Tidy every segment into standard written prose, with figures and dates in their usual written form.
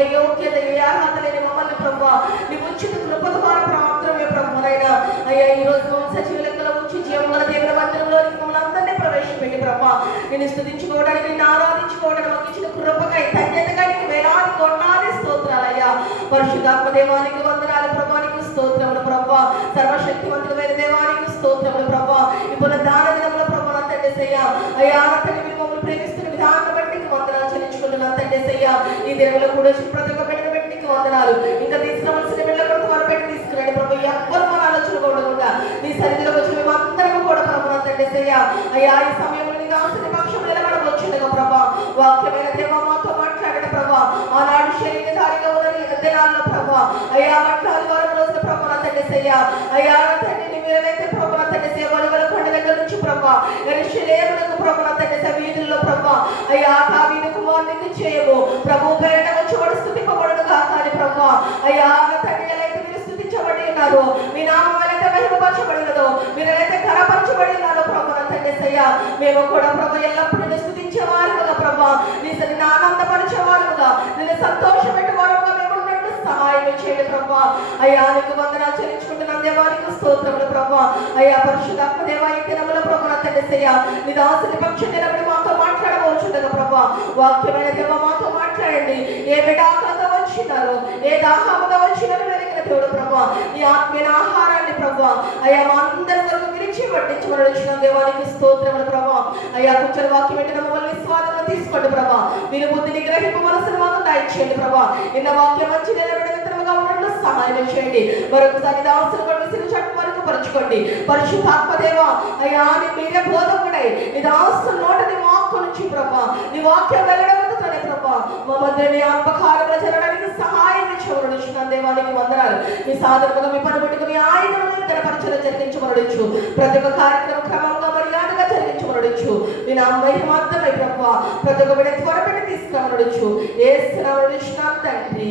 ఏ యోగ్యత ఏ అర్హత లేని మమ్మల్ని ప్రభా నీ ఉచిత కృప ద్వారా మాత్రమే ప్రభునైనా అయ్యా ఈ రోజు సజీవ లెక్కలో ఉంచి జీవముల దేవుని మందిరంలోనికి మమ్మల్ని అందరినీ ప్రవేశపెట్టి ప్రభా నేను స్తుతించుకోవడానికి నేను ఆరాధించుకోవడానికి మాకు ఇచ్చిన కృపకై ధన్యతగా నీకు వేలాది కొన్నాది స్తోత్రాలయ్యా. పరిశుద్ధాత్మ దేవానికి వందనాలు ప్రభానికి స్తోత్రములు ప్రభా. సర్వశక్తివంతుడైన దేవానికి స్తోత్రములు ప్రభా. ఇప్పుడు దాన దినముల ప్రభా నా తండ్రి సయ్యా అయ్యా తండ్రి మీరు మమ్మల్ని ప్రేమిస్తున్న విధానం బట్టి వందనాలు చెల్లించుకుంటున్నాను తండ్రి సయ్యా. ఈ దినములో కూడా ప్రతి ఒక్క బిడ్డ బట్టి వందనాలు. ఇంకా తీసుకురావాల్సిన బిడ్డ కూడా త్వరపెట్టి తీసుకురండి ప్రభు. ఎవ్వరు మన ఆలోచన కూడా నీ సన్నిధిలో వచ్చి మేము అందరం కూడా ప్రభు నా తండ్రి సయ్యా అయ్యా ఈ సమయంలో నీ దాసుని పక్షం నిలబడవచ్చుండగా ప్రభా వాక్యమైన దేవ మాతో మాట్లాడిన ప్రభా ఆనాడు శరీరధారిగా ఉన్న దినాల్లో ప్రభా అయ్యా మాట్లాడి వారం రోజుల ప్రభు నా తండ్రి సయ్యా అయ్యా తండ్రి మీరైతే ప్రభు నా తండ్రి సేవ వలుగల కొండ దగ్గర నుంచి ప్రభా యెరూషలేమునకు ప్రభు నా తండ్రి వీధుల్లో ప్రభా అయ్యా దావీదు కుమారునికి చేయము ప్రభు పేరిట వచ్చేవాడు స్తుతింపబడును గాక అని ప్రభా అయ్యా తండ్రి ఎలాగైతే మీరు స్తుతించబడి ఉన్నారు మీ నామం ఎలాగైతే మహిమపరచబడినదో మీరు ఎలాగైతే ఘనపరచబడి ఉన్నారో ప్రభు నా తండ్రి సయ్యా మేము కూడా ప్రభు ఎల్లప్పుడూ స్తుతించేవారుగా ప్రభా నీ సన్నిధిని ఆనందపరిచేవారుగా నిన్ను సంతోషపెట్టేవారుగా మేము ఉన్నట్టు సహాయం చేయండి ప్రభా. అయ్యా నీకు వందనాలు చెల్లించుకుంటున్నాం దేవానికి స్తోత్రములు ప్రభా. అయ్యా పరిశుద్ధాత్మ దేవా ఈ దినముల ప్రభు నా తండ్రి సయ్యా నీ దాసుని పక్షం నిలబడి మాతో మాట్లాడవచ్చుండగా ప్రభా వాక్యమైన దేవ మాతో మాట్లాడండి. ఏ బిడ్డ ఆకలితో వచ్చినారో ఏ దాహముగా వచ్చినారో వెలిగిన దేవుడు ప్రభా ఈ ఆత్మీయ ఆహారాన్ని ప్రభా అయ్యా మా అందరి వరకు విరిచి పట్టించబడిన దేవానికి స్తోత్రములు ప్రభా. అయ్యా కూర్చొని వాక్యం పెట్టిన మమ్మల్ని స్వాదంగా తీసుకోండి ప్రభా. మీరు బుద్ధిని గ్రహింపు మనసును మాకు దయచేయండి ప్రభా. నిన్న వాక్యం మంచి నిలబడినంతగా ఉన్నట్లు సహాయం చేయండి. మరొకసారి దాసులు కొట్టి చట్టు వరకు పరుచుకోండి. పరిశుద్ధాత్మ దేవా అయ్యా మీరే బోధకుడై నీ దాసు నోటని వాక్కు నుంచి ప్రభా నీ వాక్యం వెళ్ళడంతోనే ప్రభా మా మధ్య నీ ఆత్మకార్యములు జరగడానికి సహాయం చేయవలసిన దేవానికి వందనాలు. మీ సాధనగా మీ పనిపెట్టుకుని ఆయుధములను గణపరచన జరిగించబడచ్చు. ప్రతి ఒక్క కార్యక్రమం క్రమంగా మర్యాదగా జరిగించబడచ్చు. మీ నా మహిమార్థమై ప్రభా ప్రతి ఒక్క బిడ్డ త్వరపెట్టి తీసుకురాబడచ్చు. యేసు నామమున తండ్రి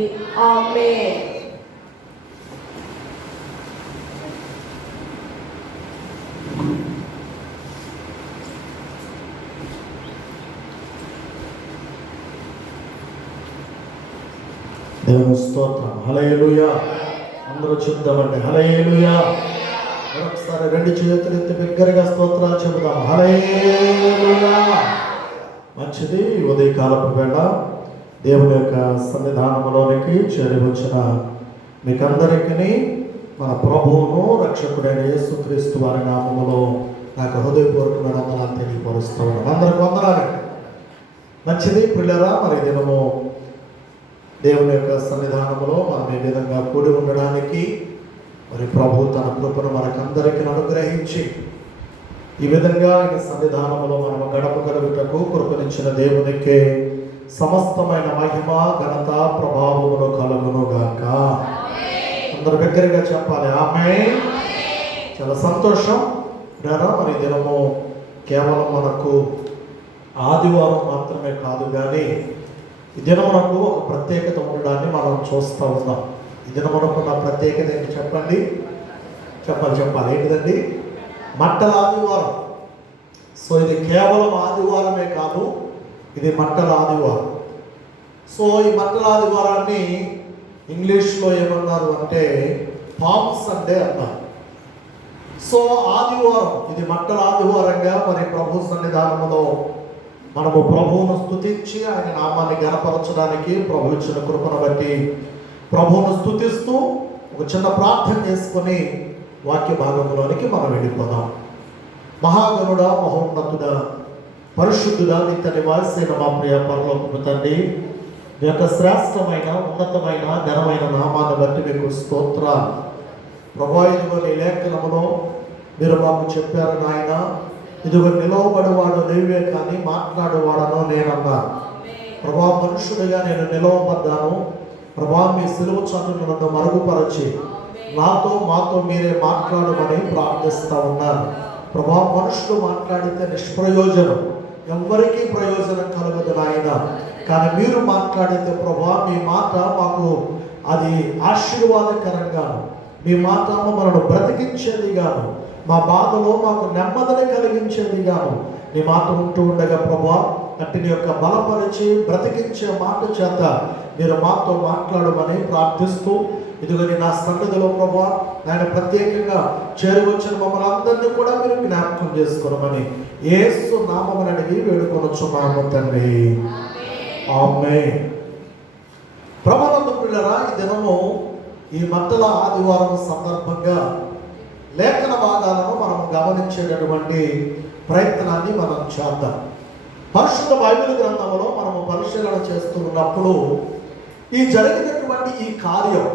ఆమేన్. దేవుని స్తోత్రం. హల్లెలూయా. అందరూ చెప్తామండి హల్లెలూయా. మరొకసారి రెండు చేతులు ఎత్తి బిగ్గరగా స్తోత్రాలు చెబుదాం. హల్లెలూయా. మంచిది. ఉదయకాలపు వేళ దేవుని యొక్క సన్నిధానంలోనికి చేరి వచ్చిన మీకందరికీ మన ప్రభువును రక్షకుడైన యేసుక్రీస్తు వారి నామములో నాకు హృదయపూర్వకమైన వందనాలు తెలియపరుస్తూ ఉన్నాం. అందరికి వందనాలండి. మంచిది పిల్లరా. మరి దినము దేవుని యొక్క సన్నిధానంలో మనం ఈ విధంగా కూడి ఉండడానికి మరి ప్రభు తన కృపను మనకందరికీ అనుగ్రహించి ఈ విధంగా ఆయన సన్నిధానంలో మనం గడపగలుగుటకు కృపనిచ్చిన దేవునికి సమస్తమైన మహిమ ఘనత ప్రభావములు కలుగును గాక. అందరు దగ్గరగా చెప్పాలి ఆమేన్. చాలా సంతోషం. మరి దినము కేవలం మనకు ఆదివారం మాత్రమే కాదు కానీ ఈ దినమునకు ఒక ప్రత్యేకత ఉండడాన్ని మనం చూస్తూ ఉన్నాం. ఈ దినమునకు నా ప్రత్యేకత ఏంటి చెప్పండి? చెప్పాలి ఏంటిదండి? మట్టల ఆదివారం. సో ఇది కేవలం ఆదివారమే కాదు, ఇది మట్టల ఆదివారం. సో ఈ మట్టల ఆదివారాన్ని ఇంగ్లీష్లో ఏమన్నారు అంటే పామ్ సండే అన్నారు. సో ఆదివారం ఇది మట్టల ఆదివారంగా మరి ప్రభు సన్నిధానంలో మనము ప్రభువును స్తుతించి ఆయన నామాన్ని గణపరచడానికి ప్రభు ఇచ్చిన కృపను బట్టి ప్రభువును స్తుతిస్తూ ఒక చిన్న ప్రార్థన చేసుకొని వాక్య భాగంలోనికి మనం వెళ్ళిపోదాం. మహాగణుడ మహోన్నతుడ పరిశుద్ధుడ నిత్య నివాసైన మా ప్రియ పరలోకపు తండ్రి మీ యొక్క శ్రేష్టమైన ఉన్నతమైన ఘనమైన నామాన్ని బట్టి మీకు స్తోత్రాలు. ప్రభా ఇదిగో నీ లేఖనములో మీరు మాకు చెప్పారు నాయన, ఇదిగో నిలవబడేవాడు నీవే కానీ మాట్లాడేవాడను నేనన్నాను. ప్రభా మనుషుడిగా నేను నిలవబడ్డాను. ప్రభా మీ సిలువ చాటును నన్ను మరుగుపరచి మాతో మీరే మాట్లాడమని ప్రార్థిస్తూ ఉన్నారు. ప్రభా మనుషులు మాట్లాడితే నిష్ప్రయోజనం, ఎవరికీ ప్రయోజనం కలగదు నాయన. కానీ మీరు మాట్లాడితే ప్రభా మీ మాట మాకు అది ఆశీర్వాదకరంగాను, మీ మాట మనను బ్రతికించేదిగాను, మా బాధలో మాకు నెమ్మదిని కలిగించేదిగాను నీ మాట ఉంటూ ఉండగా ప్రభా అట్టిని యొక్క బలపరిచి బ్రతికించే మాట చేత మీరు మాతో మాట్లాడమని ప్రార్థిస్తూ, ఇదిగోని నా సన్నిధిలో ప్రభువా ఆయన ప్రత్యేకంగా చేరువచ్చిన మమ్మల్ని అందరినీ కూడా మీరు జ్ఞాపకం చేసుకోమని యేసు నామమున అడిగి వేడుకొనుచున్నాము తండ్రి, ఆమేన్. ప్రభునందు పిల్లరా, ఈ దినము ఈ మట్టల ఆదివారం సందర్భంగా లేఖన భాగాలను మనం గమనించేటటువంటి ప్రయత్నాన్ని మనం చేద్దాం. పరిశుద్ధ బైబిల్ గ్రంథంలో మనము పరిశీలన చేస్తున్నప్పుడు ఈ జరిగినటువంటి ఈ కార్యం,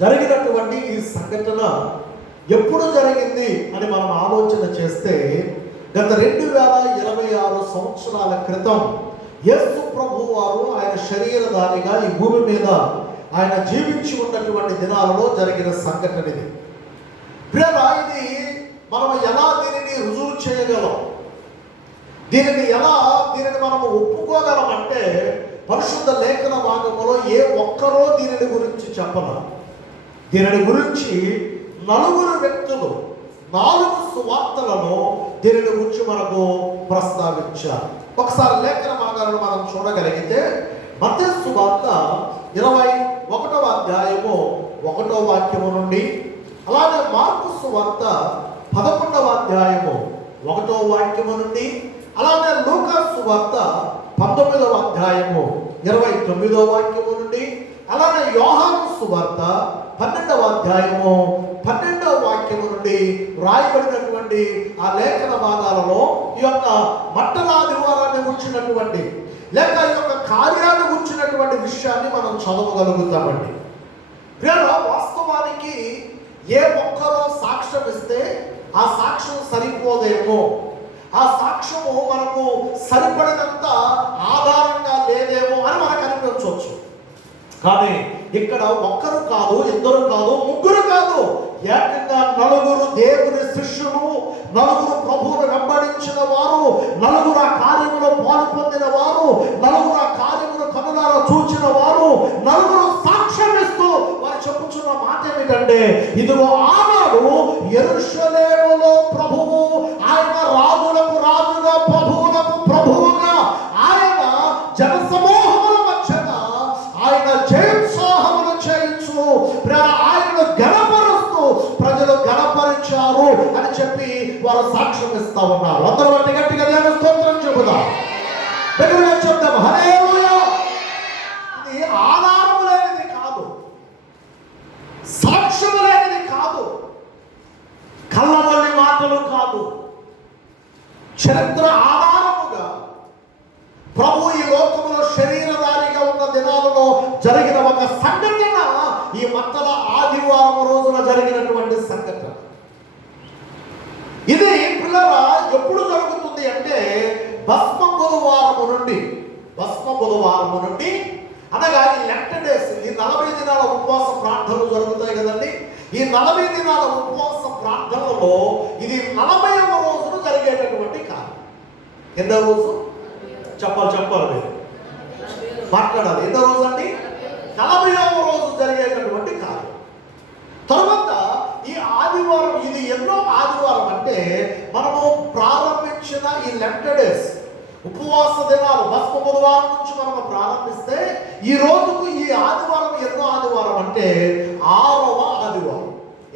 జరిగినటువంటి ఈ సంఘటన ఎప్పుడు జరిగింది అని మనం ఆలోచన చేస్తే గత 2026 సంవత్సరాల క్రితం యేసు ప్రభు వారు ఆయన శరీరధారిగా ఈ భూమి మీద ఆయన జీవించి ఉన్నటువంటి దినాలలో జరిగిన సంఘటన ఇది. ప్రియరా, ఇది మనం ఎలా దీనిని రుజువు చేయగలం, దీనిని మనము ఒప్పుకోగలం అంటే పరిశుద్ధ లేఖన భాగంలో ఏ ఒక్కరో దీనిని గురించి చెప్పను. దీనిని గురించి 4 వ్యక్తులు 4 సువార్తలను దీనిని గురించి మనకు ప్రస్తావించారు. ఒకసారి లేఖన భాగాలను మనం చూడగలిగితే మత్తయి సువార్త 21వ అధ్యాయము 1వ వాక్యము నుండి, అలాగే మార్కు సువార్త 11వ అధ్యాయము 1వ వాక్యము నుండి, అలాగే లూకా సువార్త 19వ అధ్యాయము 29వ వాక్యము నుండి, అలాగే యోహాను సువార్త 12వ అధ్యాయము 12వ వాక్యము నుండి రాయబడినటువంటి ఆ లేఖన భాగాలలో ఈ యొక్క మట్టల ఆదివారాన్ని గురించినటువంటి లేక ఈ యొక్క కార్యాన్ని గురించినటువంటి విషయాన్ని మనం చదవగలుగుతామండి. ప్రియరా, వాస్తవానికి ఏ ఒక్కరో సాక్ష్యం ఇస్తే ఆ సాక్ష్యం సరిపోదేమో, ఆ సాక్ష్యము మనకు సరిపడినంత ఆధారంగా లేదేమో అని మనకు అనిపించవచ్చు. కానీ ఇక్కడ ఒక్కరు కాదు, ఇద్దరు కాదు, ముగ్గురు కాదు, ఏకంగా 4 దేవుని శిష్యులు, 4 ప్రభువును వెంబడించిన వారు, 4 ఆ కార్యములో పాలు పొందిన వారు, 4 ఆ కార్యమును కనులారా చూచిన వారు, 4 సాక్ష్యం ఇస్తూ వారు చెప్పుచున్న మాట ఏమిటంటే, ఇదిగో ఆనాడు యెరూషలేములో ప్రభువు, ఆయన రాజులకు రాజుగా, ప్రభువులకు ప్రభువుగా, ఆయన జనసమూహముల మధ్యగా ఆయన జయోత్సాహములు చేయించు, ఆయనను గణపరుస్తూ ప్రజలు గణపరిచారు అని చెప్పి వారు సాక్ష్యం ఇస్తా ఉన్నారు. అందరూ బట్టి గట్టిగా దేవుని స్తోత్రం చెబుదాం, దగ్గరగా చెప్తాం హల్లెలూయా. ఇది ఆధారం లేనిది కాదు, సాక్ష్యం లేనిది కాదు, కళ్ళబొల్లి మాటలు కాదు, చరిత్ర ఆధారముగా ప్రభు ఈ లోకములో శరీరధారిగా ఉన్న దినాలలో జరిగిన ఒక సంఘటన ఈ మట్టల ఆదివారం రోజున జరిగినటువంటి సంఘటన. ఇది పిల్లరా ఎప్పుడు జరుగుతుంది అంటే భస్మ బుధవారము నుండి అనగా ఈ లెంట్ డేస్, ఈ 40 దినాల ఉపవాస ప్రార్థనలు జరుగుతాయి కదండి. ఈ 40 దినాల ఉపవాస ప్రార్థనలో ఇది 40వ రోజున జరిగేటటువంటి కార్యం. ఎన్నో రోజు చెప్పాలి మీరు మాట్లాడాలి. ఎన్నో రోజు అండి? 40వ రోజు జరిగేటటువంటి కార్యం. తర్వాత ఈ ఆదివారం, ఇది ఎన్నో ఆదివారం అంటే మనము ప్రారంభించిన ఈ లెంట్ డేస్, ఉపవాస దినాలు భస్మ బుధవారం నుంచి మనము ప్రారంభిస్తే ఈ రోజుకు ఈ ఆదివారం ఎన్నో ఆదివారం అంటే 6వ ఆదివారం.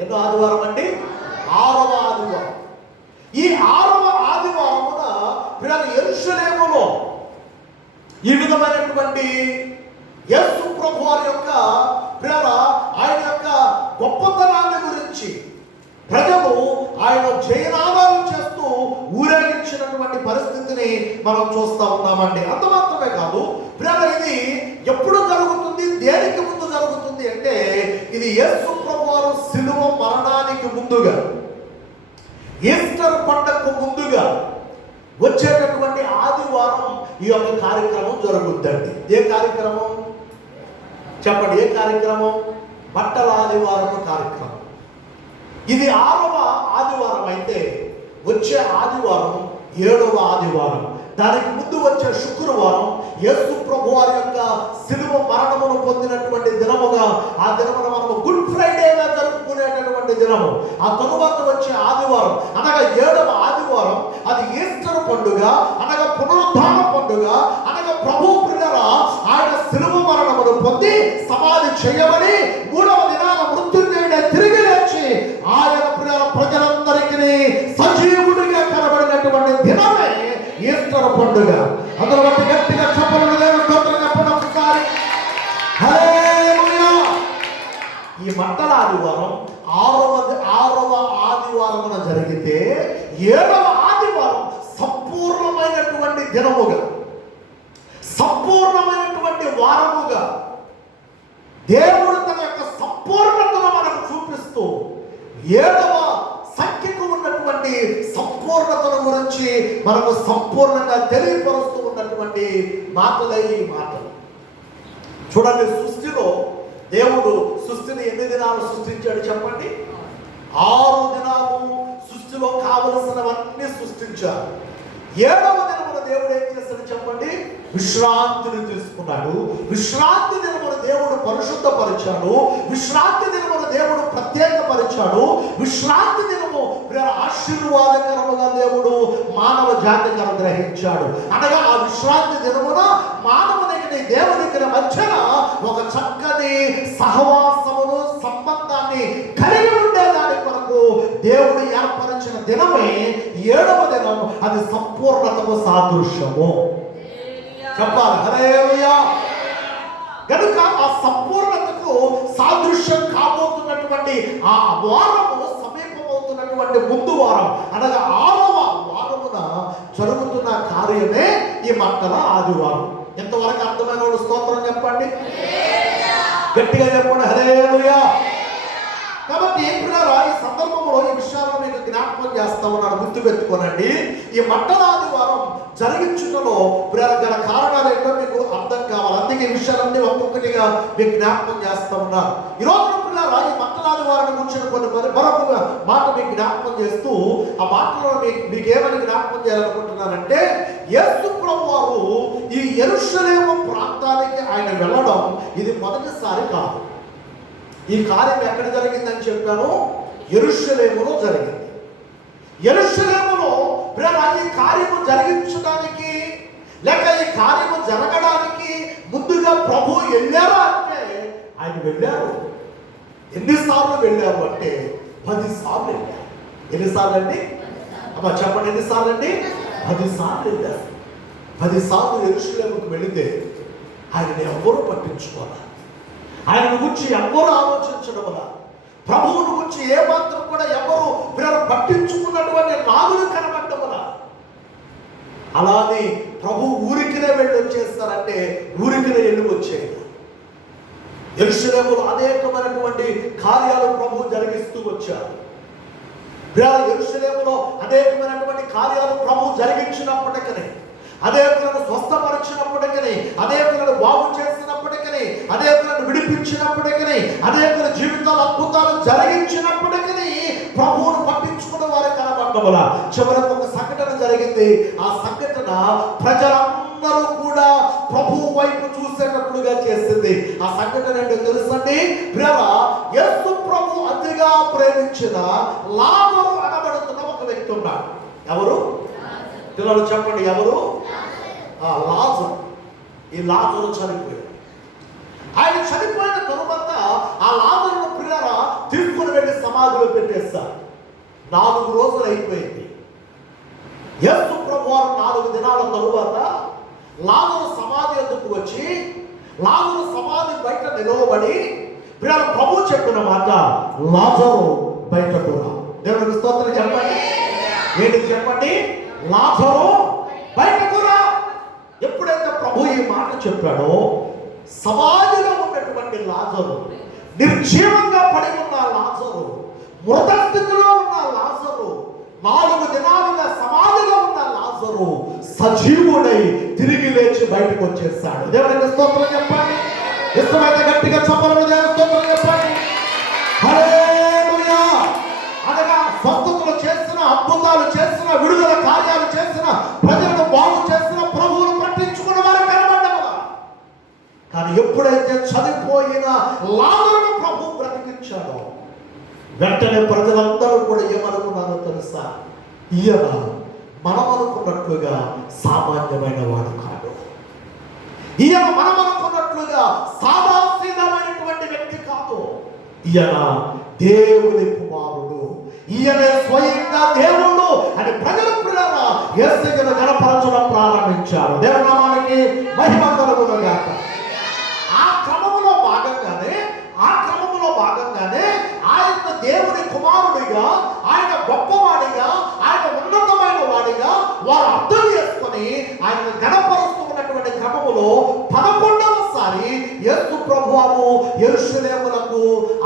ఎన్నో ఆదివారం అండి? 6వ ఆదివారం. ఈ 6వ ఆదివారమున వీళ్ళని యెరూషలేములో ఈ విధమైనటువంటి యేసు ప్రభు వారి యొక్క ఆయన యొక్క గొప్పతనాన్ని గురించి ప్రజలు ఆయన జయనామాలు చేస్తూ ఊరేగించినటువంటి పరిస్థితిని మనం చూస్తూ ఉన్నామండి. అంత మాత్రమే కాదు, ఇది ఎప్పుడు జరుగుతుంది, దేనికి ముందు జరుగుతుంది అంటే ఇది యేసు ప్రభు వారు శిలువ మరణానికి ముందుగా, ఈస్టర్ పండగకు ముందుగా వచ్చేటటువంటి ఆదివారం ఈ యొక్క కార్యక్రమం జరుగుద్దండి. ఏ కార్యక్రమం చెప్పండి? ఏ కార్యక్రమం? మట్టల ఆదివారం కార్యక్రమం. ఇది 6వ ఆదివారం అయితే వచ్చే ఆదివారం 7వ ఆదివారం. దానికి ముందు వచ్చే శుక్రవారం యేసు ప్రభు వారి యొక్క శిలువ మరణమును పొందినటువంటి దినముగా, ఆ దినమున మనము గుడ్ ఫ్రైడేగా జరుపుకునేటటువంటి దినము. ఆ తరువాత వచ్చే ఆదివారం అనగా 7వ ఆదివారం అది ఈస్టర్ పండుగ, అనగా పునరుద్ధాన పండుగ అనగా ప్రభు ప్రియులారా ఆయన శిలువ మరణమును పొంది సమాధి చేయమని 3వ దినాన మృత్యుంజయుడే తిరిగి లేచి ఆయన ప్రియుల ప్రజలందరికీ సజీవుడిగా కనబడినటువంటి దినమే ఈస్టర్ పండుగ. అందులో బట్టి గట్టిగా చెప్పండి, చెప్పండి ఒకసారి హల్లెలూయా. ఈ మండల ఆదివారం 6వ ఆదివారమున జరిగితే 7వ ఆదివారం సంపూర్ణమైనటువంటి దినముగా, సంపూర్ణమైనటువంటి వారముగా దేవుడు తన యొక్క సంపూర్ణతను మనకు చూపిస్తూ 7వ సంఖ్యకు ఉన్నటువంటి సంపూర్ణతను గురించి మనకు సంపూర్ణంగా తెలియపరుస్తూ ఉన్నటువంటి మాటలే ఈ మాటలు. చూడండి, సృష్టిలో దేవుడు సృష్టిని ఎన్ని దినాలు సృష్టించాడు చెప్పండి? 6 దినాలు సృష్టిలో కావలసినవన్నీ సృష్టించాడు. 7వ దినమున దేవుడు ఏం చేశాడు చెప్పండి? విశ్రాంతిని తీసుకున్నాడు. విశ్రాంతి దినమున దేవుడు పరిశుద్ధపరిచాడు. విశ్రాంతి దినమున దేవుడు ప్రత్యేకపరిచాడు. విశ్రాంతి దినము ఆశీర్వాదకరముగా దేవుడు మానవ జాతికి అనుగ్రహించాడు. అనగా ఆ విశ్రాంతి దినమున మానవునికి దేవునికి మధ్యన ఒక చక్కని సహవాసమును సంబంధాన్ని కలిగి ఉండేదాని కొరకు దేవుడు ఏర్పరిచిన దినమే 7వ దినం. అది సంపూర్ణతకు సాదృశ్యము. చెప్పాలి హల్లెలూయా. కనుక ఆ సంపూర్ణతకు సాదృశ్యం కాబోతున్నటువంటి ఆ వారము సమీపమవుతున్నటువంటి ముందు వారం అనగా 6వ వారమున జరుగుతున్న కార్యమే ఈ మండల ఆదివారం. ఎంతవరకు అర్థమైన వాడు స్తోత్రం చెప్పండి, గట్టిగా చెప్పండి హల్లెలూయా. కాబట్టి ప్రియులారా, ఈ సందర్భంలో ఈ విషయాలను మీకు జ్ఞాపకం చేస్తా ఉన్నాను, గుర్తుపెట్టుకోనండి. ఈ మండల ఆదివారం జరిగించుటలో గల కారణాలు ఏంటో మీకు అర్థం కావాలి. అందుకే ఈ విషయాలన్నీ ఒక్కొక్కటిగా మీకు జ్ఞాపకం చేస్తా ఉన్నారు. ఈ రోజు ప్రియులారా, ఈ మండల ఆదివారం గురించి మరొక మాట మీకు జ్ఞాపకం చేస్తూ ఆ మాటలో మీకు ఏమని జ్ఞాపకం చేయాలనుకుంటున్నానంటే, యేసు ప్రభువు వారు ఈ యెరూషలేము ప్రాంతానికి ఆయన వెళ్ళడం ఇది మొదటిసారి కాదు. ఈ కార్యం ఎక్కడ జరిగిందని చెప్పాను? యెరూషలేములో జరిగింది. యెరూషలేములో ఈ కార్యము జరిగించడానికి లేక ఈ కార్యము జరగడానికి ముందుగా ప్రభు వెళ్ళారా అంటే ఆయన వెళ్ళారు. ఎన్నిసార్లు వెళ్ళారు అంటే 10 సార్లు వెళ్ళారు. ఎన్నిసార్లు అండి? అమ్మా చెప్పండి, ఎన్నిసార్లు అండి? 10 సార్లు వెళ్ళారు. 10 సార్లు యెరూషలేముకు వెళితే ఆయనని ఎవ్వరూ పట్టించుకోవాలి. ఆయన గురించి ఎవరు ఆలోచించడం వల్ల, ప్రభువుని గురించి ఏ మాత్రం కూడా ఎవరు పట్టించుకున్నటువంటి నాదులు కనబడడం వల్ల, అలానే ప్రభు ఊరికినే వెళ్ళి వచ్చేస్తారంటే ఊరికినే వెళ్ళి వచ్చేది. యెరూషలేములో అనేకమైనటువంటి కార్యాలు ప్రభు జరిగిస్తూ వచ్చారు. యెరూషలేములో అనేకమైనటువంటి కార్యాలు ప్రభు జరిగించినప్పటికీ, అనేకులను స్వస్థపరిచినప్పటికీ, అనేకులను బాగు చేసినప్పటికీ, అనేకులను విడిపించినప్పటికీ, అనేకుల జీవితాలు అద్భుతాలు జరిగించినప్పటికీ ప్రభువును పట్టించుకున్న వారు కనబడడం. చివరికి ఒక సంఘటన జరిగింది. ఆ సంఘటన ప్రజలందరూ కూడా ప్రభువు వైపు చూసేటట్లుగా చేసింది. ఆ సంఘటన ఏంటో తెలుసండి? యేసు ప్రభు అతిగా ప్రేమించిన లాజరు అనబడుతున్న ఒక వ్యక్తి ఉన్నాడు. ఎవరు పిల్లలు చెప్పండి? ఎవరు? లాజరు. ఈ లాజరు చనిపోయాడు. ఆయన చనిపోయిన తరువాత ఆ లాజరును ప్రియులారా తీసుకుని వెళ్ళి సమాధిలో పెట్టేస్తారు. 4 రోజులు అయిపోయింది. యేసు ప్రభు వారు 4 దినాల తరువాత లాజరు సమాధి ఎదుకు వచ్చి లాజరు సమాధి బయట నిలవబడి ప్రియులారా ప్రభు చెప్పిన మాట, లాజరు బయటకు రా. దేవునికి స్తోత్రం చెప్పండి. ఏంటి చెప్పండి? లాజరు బయటకు రా. ఎప్పుడైతే ప్రభు ఈ మాట చెప్పాడో సమాధిలో ఉన్నటువంటి లాజరు, నిర్జీవంగా పడి ఉన్న లాజరు, మృత స్థితిలో ఉన్న లాజరు, 4 దినాలుగా సమాధిలో ఉన్న లాజరు సజీవుడై తిరిగి లేచి బయటకు వచ్చేసాడు. దేవునికి స్తోత్రం చెప్పండి. ఇష్టమైతే గట్టిగా చెప్పండి. దేవునికి స్తోత్రం చెప్పండి. హల్లెలూయా. అనగా స్వస్థతలు చేసిన, అద్భుతాలు చేసిన, విడుదల కార్యాలు చేసిన, ప్రజలను బాగు చేసిన, ప్రభువును పట్టించుకున్న వారు కనబడ్డారు. కానీ ఎప్పుడైతే చనిపోయిన లాజరును ప్రభు బ్రతికించాడో వెంటనే ప్రజలందరూ కూడా ఏమనుకున్నారో తెలుసా? ఈయన మనం అనుకున్నట్లుగా సామాన్యమైన వాడు కాదు. ఈయన మనం అనుకున్నట్లుగా సాదాసీదమైనటువంటి వ్యక్తి కాదు. ఈయన దేవుని కుమారుడు, ఈయనే స్వయంగా దేవుడు అని ప్రజల పిల్లల యేసుని గణపరచడం ప్రారంభించారు. దేవనామానికి మహిమ కలుగునుగాక. ఆ క్రమములో భాగంగానే ఆయన దేవుని కుమారుడిగా, ఆయన గొప్పవాడిగా, ఆయన ఉన్నతమైన వాడిగా వారు అర్థం చేసుకొని ఆయన గణపరుస్తూ ఉన్నటువంటి క్రమములో 11వసారి యేసు ప్రభువారు యెరూషలేమునకు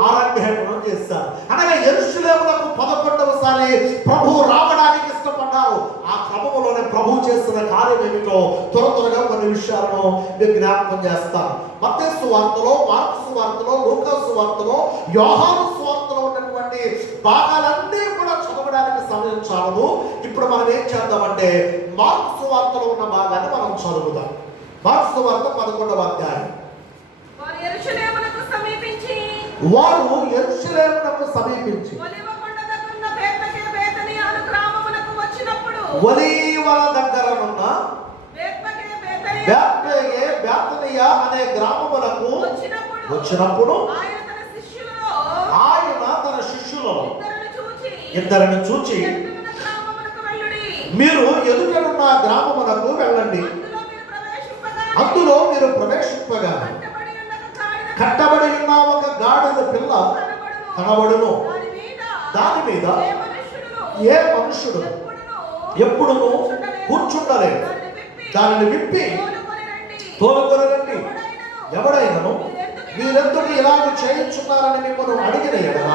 ఆరాధ్యాపనం చేశారు. అనగా యెరూషలేమునకు 11వసారి ప్రభు రావడానికి ఇష్టపడ్డారు. ఆ క్రమములోనే ప్రభు చేస్తున్న కార్యం ఏమిటో త్వరగా కొన్ని విషయాలను మీరు జ్ఞాపకం చేస్తాను. మత్తయి సువార్తలో, మార్కు సువార్తలో, లూకా సువార్తలో, యోహాను సువార్తలో ఉన్నటువంటి భాగాలన్నీ కూడా చదవడానికి సమయం చాలదు. ఇప్పుడు మనం ఏం చేద్దామంటే మార్కు సువార్తలో ఉన్న భాగాన్ని మనం చదువుదాం. మార్కు సువార్త 11వ అధ్యాయం. వారు యెరూషలేమునకు సమీపించి ఒలీవల దగ్గరనున్న బేత్ఫగే బేతనియా అనే గ్రామములకు వచ్చినప్పుడు ఆయన తన శిష్యులలో ఇద్దరిని చూచి మీరు ఎదుటనున్న గ్రామమునకు వెళ్ళండి, అందులో మీరు ప్రవేశింపగా కట్టబడి ఉన్న ఒక గాడిద పిల్ల కనబడును. దాని మీద ఏ మనుషుడు ఎప్పుడును కూర్చుండలేదు. దానిని విప్పి తోలుకొని రండి. ఎవడైనను మీరెందుకు ఇలాగ చేయించున్నారని మిమ్మల్ని అడిగిన ఎడల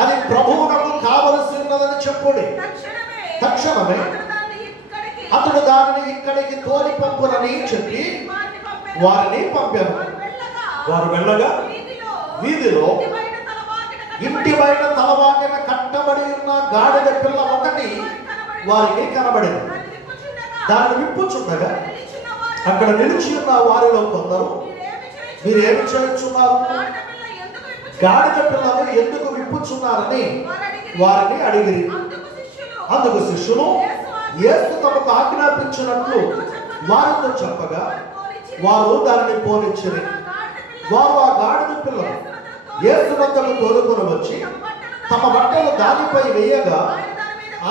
అది ప్రభువునకు కావలసి ఉన్నదని చెప్పుడి. తక్షణమే అతడు దానిని ఇక్కడికి తోలి పంపునని చెప్పి వారిని పంపారు. వారు వెళ్ళగా వీధిలో ఇంటి బయట తలవాకిన కట్టబడి ఉన్న గాడిద పిల్ల ఒకటి వారికి కనబడింది. దానిని విప్పుచుండగా అక్కడ నిలిచి ఉన్న వారిలో కొందరు మీరు ఏమి చేయుచున్నారు, గాడిద పిల్లను ఎందుకు విప్పుచున్నారని వారిని అడిగిరి. అందుకు శిష్యులు యేసు తమకు ఆజ్ఞాపించినట్లు వారితో చెప్పగా వారు దానిని పోనిచ్చిరి. వారు ఆ గాడిద పిల్లను యేసు వద్దకు తోలుకొని వచ్చి తమ బట్టలు దానిపై వేయగా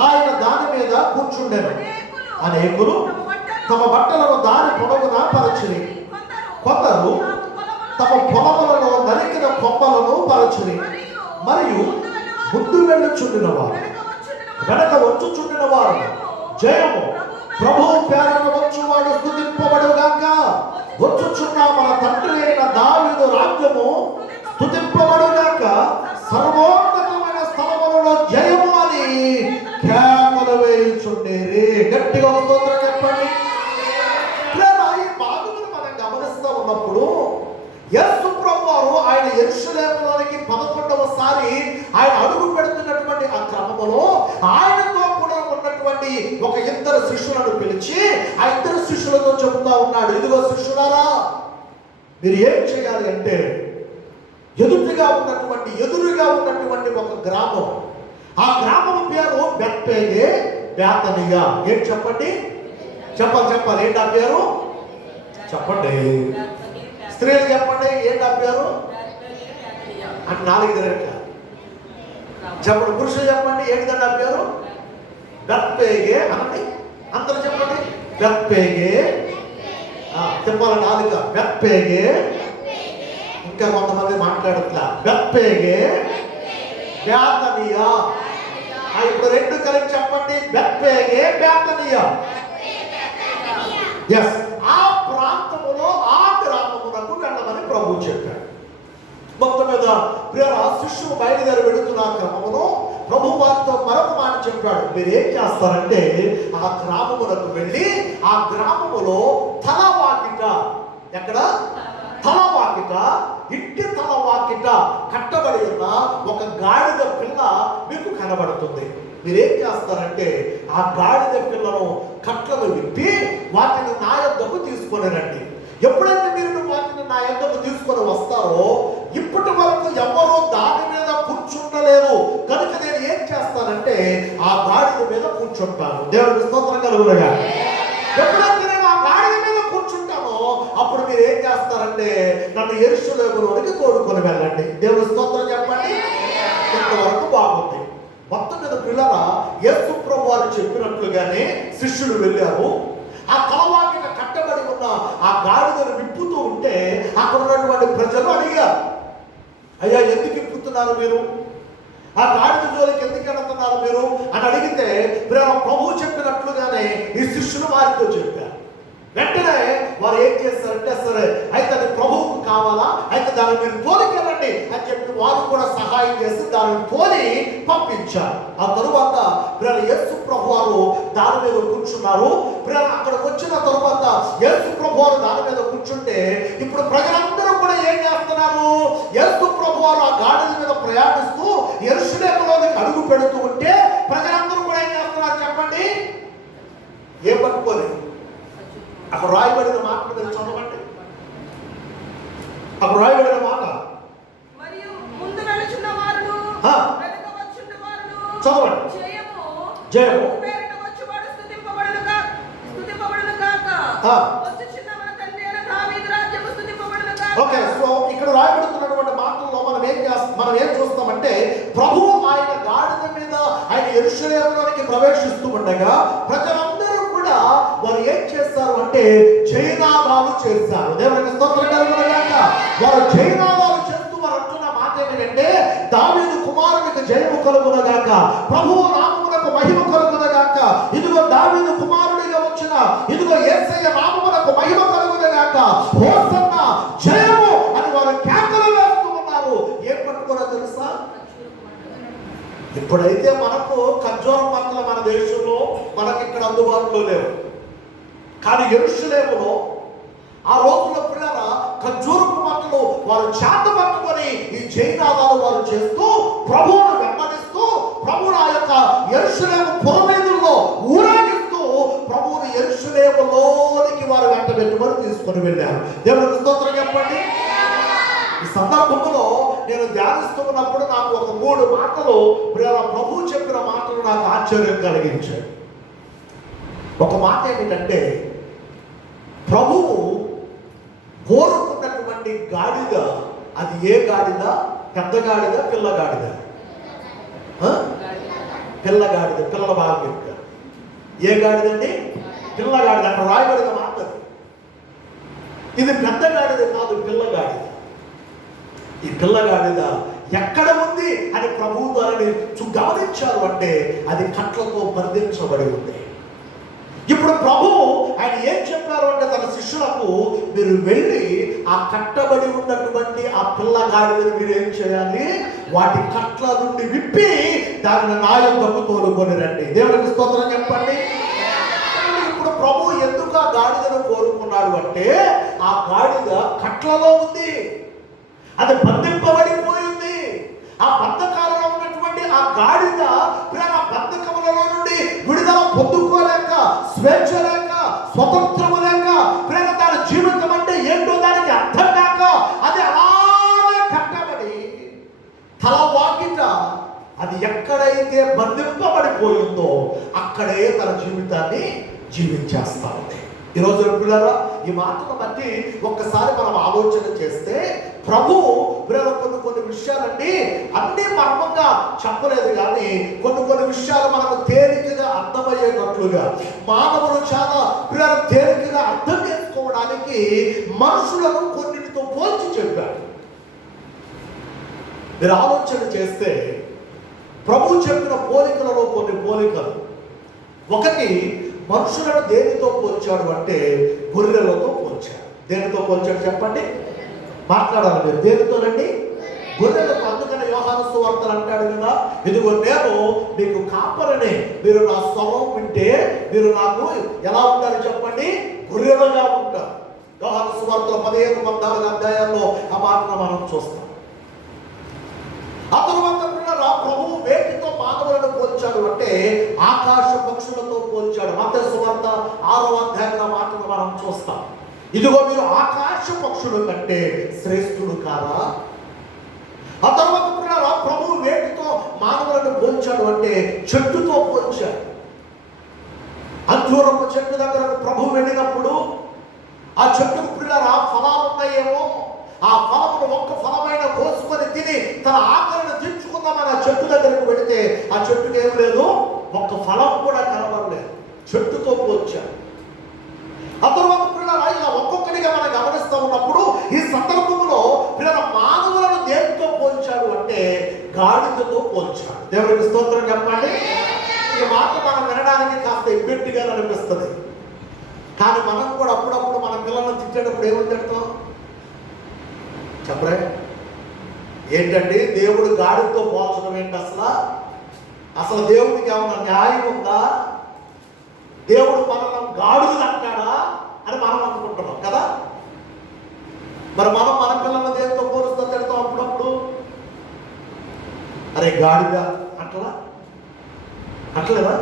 ఆయన దాని మీద కూర్చుండెను. అనేకులు తమ బట్టలను దాని పొడవున పరచిరి. కొందరు తమ పొలములలో నరికిన కొమ్మలను పరచిరి. మరియు ముందు వెళ్ళుచుండిన వారు వెనక వచ్చుచుండిన వారు జయము ప్రభువు పేరట వచ్చువాడు స్తుతింపబడుగాక, వచ్చుచున్న మన తండ్రి అయిన దావీదు రాజ్యము స్తుతింపబడుగాక, సర్వోన్నతమైన స్థలములలో జయము అని కేకలు వేయుచుండేరి. గట్టిగా స్తోత్రం చెప్పండి. ఈ భాగమును మనం గమనిస్తూ ఉన్నప్పుడు యేసు ప్రభువారు ఆయన యెరూషలేములోనికి 11వసారి ఆయన అడుగు పెడుతున్నటువంటి ఆ క్రమములో ఆయనతో కూడా ఉన్నటువంటి ఒక ఇద్దరు శిష్యులను పిలిచి ఆ ఇద్దరు శిష్యులతో చెబుతా ఉన్నాడు, ఇదిగో శిష్యులారా, మీరు ఏం చేయాలి అంటే ఎదురుగా ఉన్నటువంటి ఒక గ్రామం, ఆ గ్రామం పేరు బేత్ఫగే బేతనియా. ఏం చెప్పండి, చెప్పాలి ఏంటి ఆ పేరు చెప్పండి. స్త్రీలు చెప్పండి ఏంటి ఆ పేరు అంటే 4 దగ్గర చెప్పండి. పురుషులు చెప్పండి ఏంటిదండి ఆ పేరు బేత్ఫగే అనండి. అందరూ చెప్పండి బేత్ఫగే. చెప్పాలి 4 బేత్ఫగే. ఇంకా కొంతమంది మాట్లాడుతున్నా బేత్ఫగే బేతనియా. ఇప్పుడు 2 కలిసి చెప్పండి బేత్ఫగే బేతనియా. ఎస్, ఆ ప్రాంతములో ఆ గ్రామమునకు వెళ్ళమని ప్రభువు చెప్పాడు. మొత్తం మీద ప్రియరా శిష్యులు బయలుదేరి వెళుతున్న క్రమములో ప్రభు వారితో మరొక మాట చెప్పాడు, మీరు ఏం చేస్తారంటే ఆ గ్రామమునకు వెళ్ళి ఆ గ్రామములో తలవాకిట, ఎక్కడ తలవాకిట, ఇంటి తలవాకిట కట్టబడి ఉన్న ఒక గాడిద పిల్ల మీకు కనబడుతుంది. మీరేం చేస్తారంటే ఆ గాడిద పిల్లను కట్లను విప్పి వాటిని నా యొద్దకు తీసుకొని రండి. ఎప్పుడైతే మీరు వాటిని నా యొద్దకు తీసుకొని వస్తారో ఇప్పటి వరకు ఎవరో దాని మీద కూర్చుంటలేరు కనుక నేను ఏం చేస్తానంటే ఆ గాడిద మీద కూర్చుంటాను. కూర్చుంటాను. దేవుడికి స్తోత్రం కలుగునుగా. ఎప్పుడైతే నేను ఆ గాడిద మీద కూర్చుంటానో అప్పుడు మీరు ఏం చేస్తారంటే నన్ను యెరూషలేములోనికి తోడుకొని వెళ్ళండి. దేవుడి స్తోత్రం చెప్పండి. ఇంతవరకు బాగుంది. మొత్తం మీద పిల్లల యేసు ప్రభు వారు చెప్పినట్లుగానే శిష్యులు వెళ్ళారు. ఆ తలవాకిన కట్టబడి ఉన్న ఆ గాడిదను విప్పుతూ ఉంటే అక్కడ ఉన్నటువంటి ప్రజలు అడిగారు, అయ్యా ఎందుకు విప్పుతున్నారు మీరు, ఆ గాడిద జోలికి ఎందుకు వెళ్తున్నారు మీరు అని అడిగితే ప్రభు చెప్పినట్లుగానే ఈ శిష్యులు వారితో చెప్పారు. వెంటనే వారు ఏం చేస్తారంటే, సరే అయితే అది ప్రభువుకు కావాలా, అయితే దాన్ని మీరు తోలికెళ్ళండి అని చెప్పి వారు కూడా సహాయం చేసి దానిని తోలి పంపించారు. ఆ తరువాత యేసు ప్రభు వారు దాని మీద కూర్చున్నారు. అక్కడికి వచ్చిన తరువాత యేసు ప్రభు వారు దాని మీద కూర్చుంటే ఇప్పుడు ప్రజలందరూ కూడా ఏం చేస్తున్నారు, యేసు ప్రభు వారు ఆ గాడిద మీద ప్రయాణిస్తూ యెరూషలేములోకి అడుగు పెడుతూ ఉంటే ప్రజలందరూ కూడా ఏం చేస్తున్నారు చెప్పండి, ఏం పట్టుకోలేదు. అక్కడ రాయబడిన మాట మీరు చదవండి. అక్కడ రాయబడిన మాట చదవండి. జయము ఓకే. సో ఇక్కడ రాయబడుతున్నటువంటి మాటల్లో మనం ఏం చూస్తామంటే, ప్రభువు ఆయన గాడిద మీద ఆయన యెరూషలేములోనికి ప్రవేశిస్తూ ఉండగా ప్రజలందరూ కూడా వారు ఏం చేస్తారు అంటే జయనాదాలు చేశారు. దేవునికి స్తోత్రం కలుగునుగాక. వారు జయనాదాలు చేస్తూ వారు అంటున్న మాట ఏమిటంటే, దావీదు కుమారునికి జయము కలుగునుగాక, ప్రభువు నామమునకు మహిమ కలుగునుగాక, ఇదిగో దావీదు కుమారుడిగా వచ్చిన ఇదిగో యేసయ్య నామమునకు మహిమ కలుగునుగాక, హోసన్నా జయము అని వారు కేకలు వేస్తూ ఉన్నారు. ఏం పట్టుకోరో తెలుసా, ఇప్పుడైతే మనకు ఖర్జూర పంటలు మన దేశంలో మనకి ఇక్కడ అందుబాటులో లేవు. కానీ యెరూషలేములో ఆ రోజుల్లో పిల్లల ఖర్జూరపు పంటలు వారు చేత పట్టుకొని ఈ జయనాదాలు వారు చేస్తూ ప్రభువును వెంబడిస్తూ ప్రభువును ఆ యొక్క యెరూషలేము పురవీధుల్లో ఊరేగిస్తూ ప్రభువును యెరూషలేములోనికి వారు వెంట పెట్టుకొని తీసుకొని వెళ్ళారు. దేవునికి స్తోత్రం చెప్పండి. ఈ సందర్భంలో నేను ధ్యానిస్తున్నప్పుడు నాకు ఒక 3 మాటలు ప్రభు చెప్పిన మాటలు నాకు ఆశ్చర్యం కలిగించాయి. ఒక మాట ఏమిటంటే, ప్రభువు కోరుకున్నటువంటి గాడిద అది ఏ గాడిద, పెద్ద గాడిద పిల్ల గాడిద? పిల్ల గాడిద. పిల్లల భాగం ఏ గాడిదండి? పిల్ల గాడిద. అక్కడ రాయబడిన మాట ఇది పెద్ద గాడిద కాదు, పిల్ల గాడిద. ఈ పిల్లగాడిద ఎక్కడ ఉంది అని ప్రభువు దానిని గమనించారు అంటే అది కట్లతో బంధించబడి ఉంది. ఇప్పుడు ప్రభు ఆయన ఏం చెప్పారు అంటే తన శిష్యులకు, మీరు వెళ్ళి ఆ కట్టబడి ఉన్నటువంటి ఆ పిల్లగాడిని మీరు ఏం చేయాలి, వాటి కట్ల నుండి విప్పి దానిని నా యొద్దకు తోలుకొని రండి. దేవునికి స్తోత్రం చెప్పండి. ఇప్పుడు ప్రభు ఎందుకు ఆ గాడిదను కోరుకున్నాడు అంటే, ఆ గాడిద కట్లలో ఉంది, అది బంధింపబడిపోయింది. ఆ బంధకాలలో ఉన్నటువంటి ఆ గాడిద ఆ బంధకములలో నుండి విడుదల పొందుకోలేక, స్వేచ్ఛ లేక, స్వతంత్రము లేక, తన జీవితం అంటే ఏంటో దానికి అర్థం కాక అది అలాగే కట్టబడి తల వాకిట అది ఎక్కడైతే బంధింపబడిపోయిందో అక్కడే తన జీవితాన్ని జీవించేస్తా ఉంది. ఈరోజు పిల్లరా, ఈ మాటను బట్టి ఒక్కసారి మనం ఆలోచన చేస్తే ప్రభువు కొన్ని విషయాలన్నీ అన్ని మర్మంగా చెప్పలేదు, కానీ కొన్ని విషయాలు మనకు తేలికగా అర్థమయ్యేటట్లుగా మానవులు చాలా తేలికగా అర్థం చేసుకోవడానికి మనుషులను కొన్నిటితో పోల్చి చెప్పారు. మీరు ఆలోచన చేస్తే ప్రభు చెప్పిన పోలికలలో కొన్ని పోలికలు. ఒకటి, మనుషులను దేనితో పోల్చాడు అంటే గొర్రెలతో పోల్చాడు. దేనితో పోల్చాడు చెప్పండి, మాట్లాడాలి మీరు. దేనితోనండి? గొర్రెలతో. అందుకని యోహాను సువార్తలు అంటాడు కదా, ఇదిగో నేను మీకు కాపరిని, మీరు నా స్వరం వింటే మీరు నాకు ఎలా ఉంటారు చెప్పండి, గొర్రెలుగా ఉంటారు. యోహాను సువార్తలు 15-14 అధ్యాయాల్లో ఆ మాటను మనం చూస్తాం. ఆ తరువాత ప్రభువు వేటితో మానవులను పోల్చాడు అంటే ఆకాశ పక్షులతో పోల్చాడు. మత్తయి సువార్త 6వ అధ్యాయంలో మాటను మనం చూస్తాం. ఇదిగో మీరు ఆకాశ పక్షుల కంటే శ్రేష్ఠుడు కాదా? ఆ తర్వాత ప్రభువు వేటితో మానవులను పోల్చాడు అంటే చెట్టుతో పోల్చాడు. అంజూరపు చెట్టు దగ్గరకు ప్రభు వెళ్ళినప్పుడు ఆ చెట్టుకు పిల్లరా ఫలాలు ఉన్నాయేమో, ఆ ఫలమును ఒక్క ఫలమైన కోసుకొని తిని తన ఆకలిని తీర్చుకుందామని ఆ చెట్టు దగ్గరకు వెళితే ఆ చెట్టుకి ఏం లేదు, ఒక్క ఫలం కూడా కనబడలేదు. చెట్టుతో పోల్చాడు. ఆ తర్వాత పిల్లల ఇలా ఒక్కొక్కడిగా మనం గమనిస్తూ ఉన్నప్పుడు ఈ సందర్భంలో పిల్లల మానవులను దేనితో పోల్చాడు అంటే గాడిదతో పోల్చాడు. దేవుడికి స్తోత్రం చెప్పండి. ఈ మాట మనం వినడానికి కాస్త ఇబ్బెట్టిగా అనిపిస్తుంది, కానీ మనం కూడా అప్పుడప్పుడు మన పిల్లలను తిట్టేటప్పుడు ఏమని తిడతాం చెప్పరే? ఏంటండి దేవుడు గాడిదతో పోల్చడం ఏంటి? అసలు దేవుడికి ఏమన్నా న్యాయం ఉందా? దేవుడు మనల్ని గాడులు అంటాడా అని మనం అనుకుంటున్నాం కదా. మరి మనం మన పిల్లల్ని దేనితో పోలుస్తూ తిడతాం అప్పుడప్పుడు. అరే గాడిద అట్లేదా?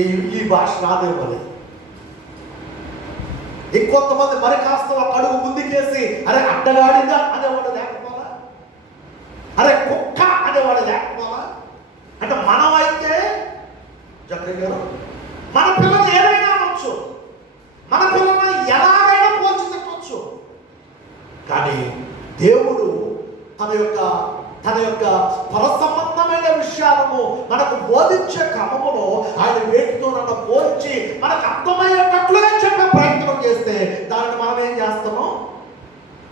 ఈ భాష రాదేమని ఇంకొంతమంది మరి కాస్త ఒక అడుగు ముందుకేసి అరే అడ్డగాడిద అనేవాడు లేకపోవాలా, అరే కుక్క అనేవాడు లేకపోవాలా. అంటే మనమైతే జక్కయ్య గారు మన పిల్లలు ఏదైనా అనొచ్చు, మన పిల్లలను ఎలాగైనా పోల్చి తిట్టవచ్చు, కానీ దేవుడు తన యొక్క పరసంబంధమైన విషయాలను మనకు బోధించే క్రమములో ఆయన వేటితో నన్ను పోల్చి మనకు అర్థమయ్యేటట్లుగా చెప్పే ప్రయత్నం చేస్తే దానిని మనం ఏం చేస్తామో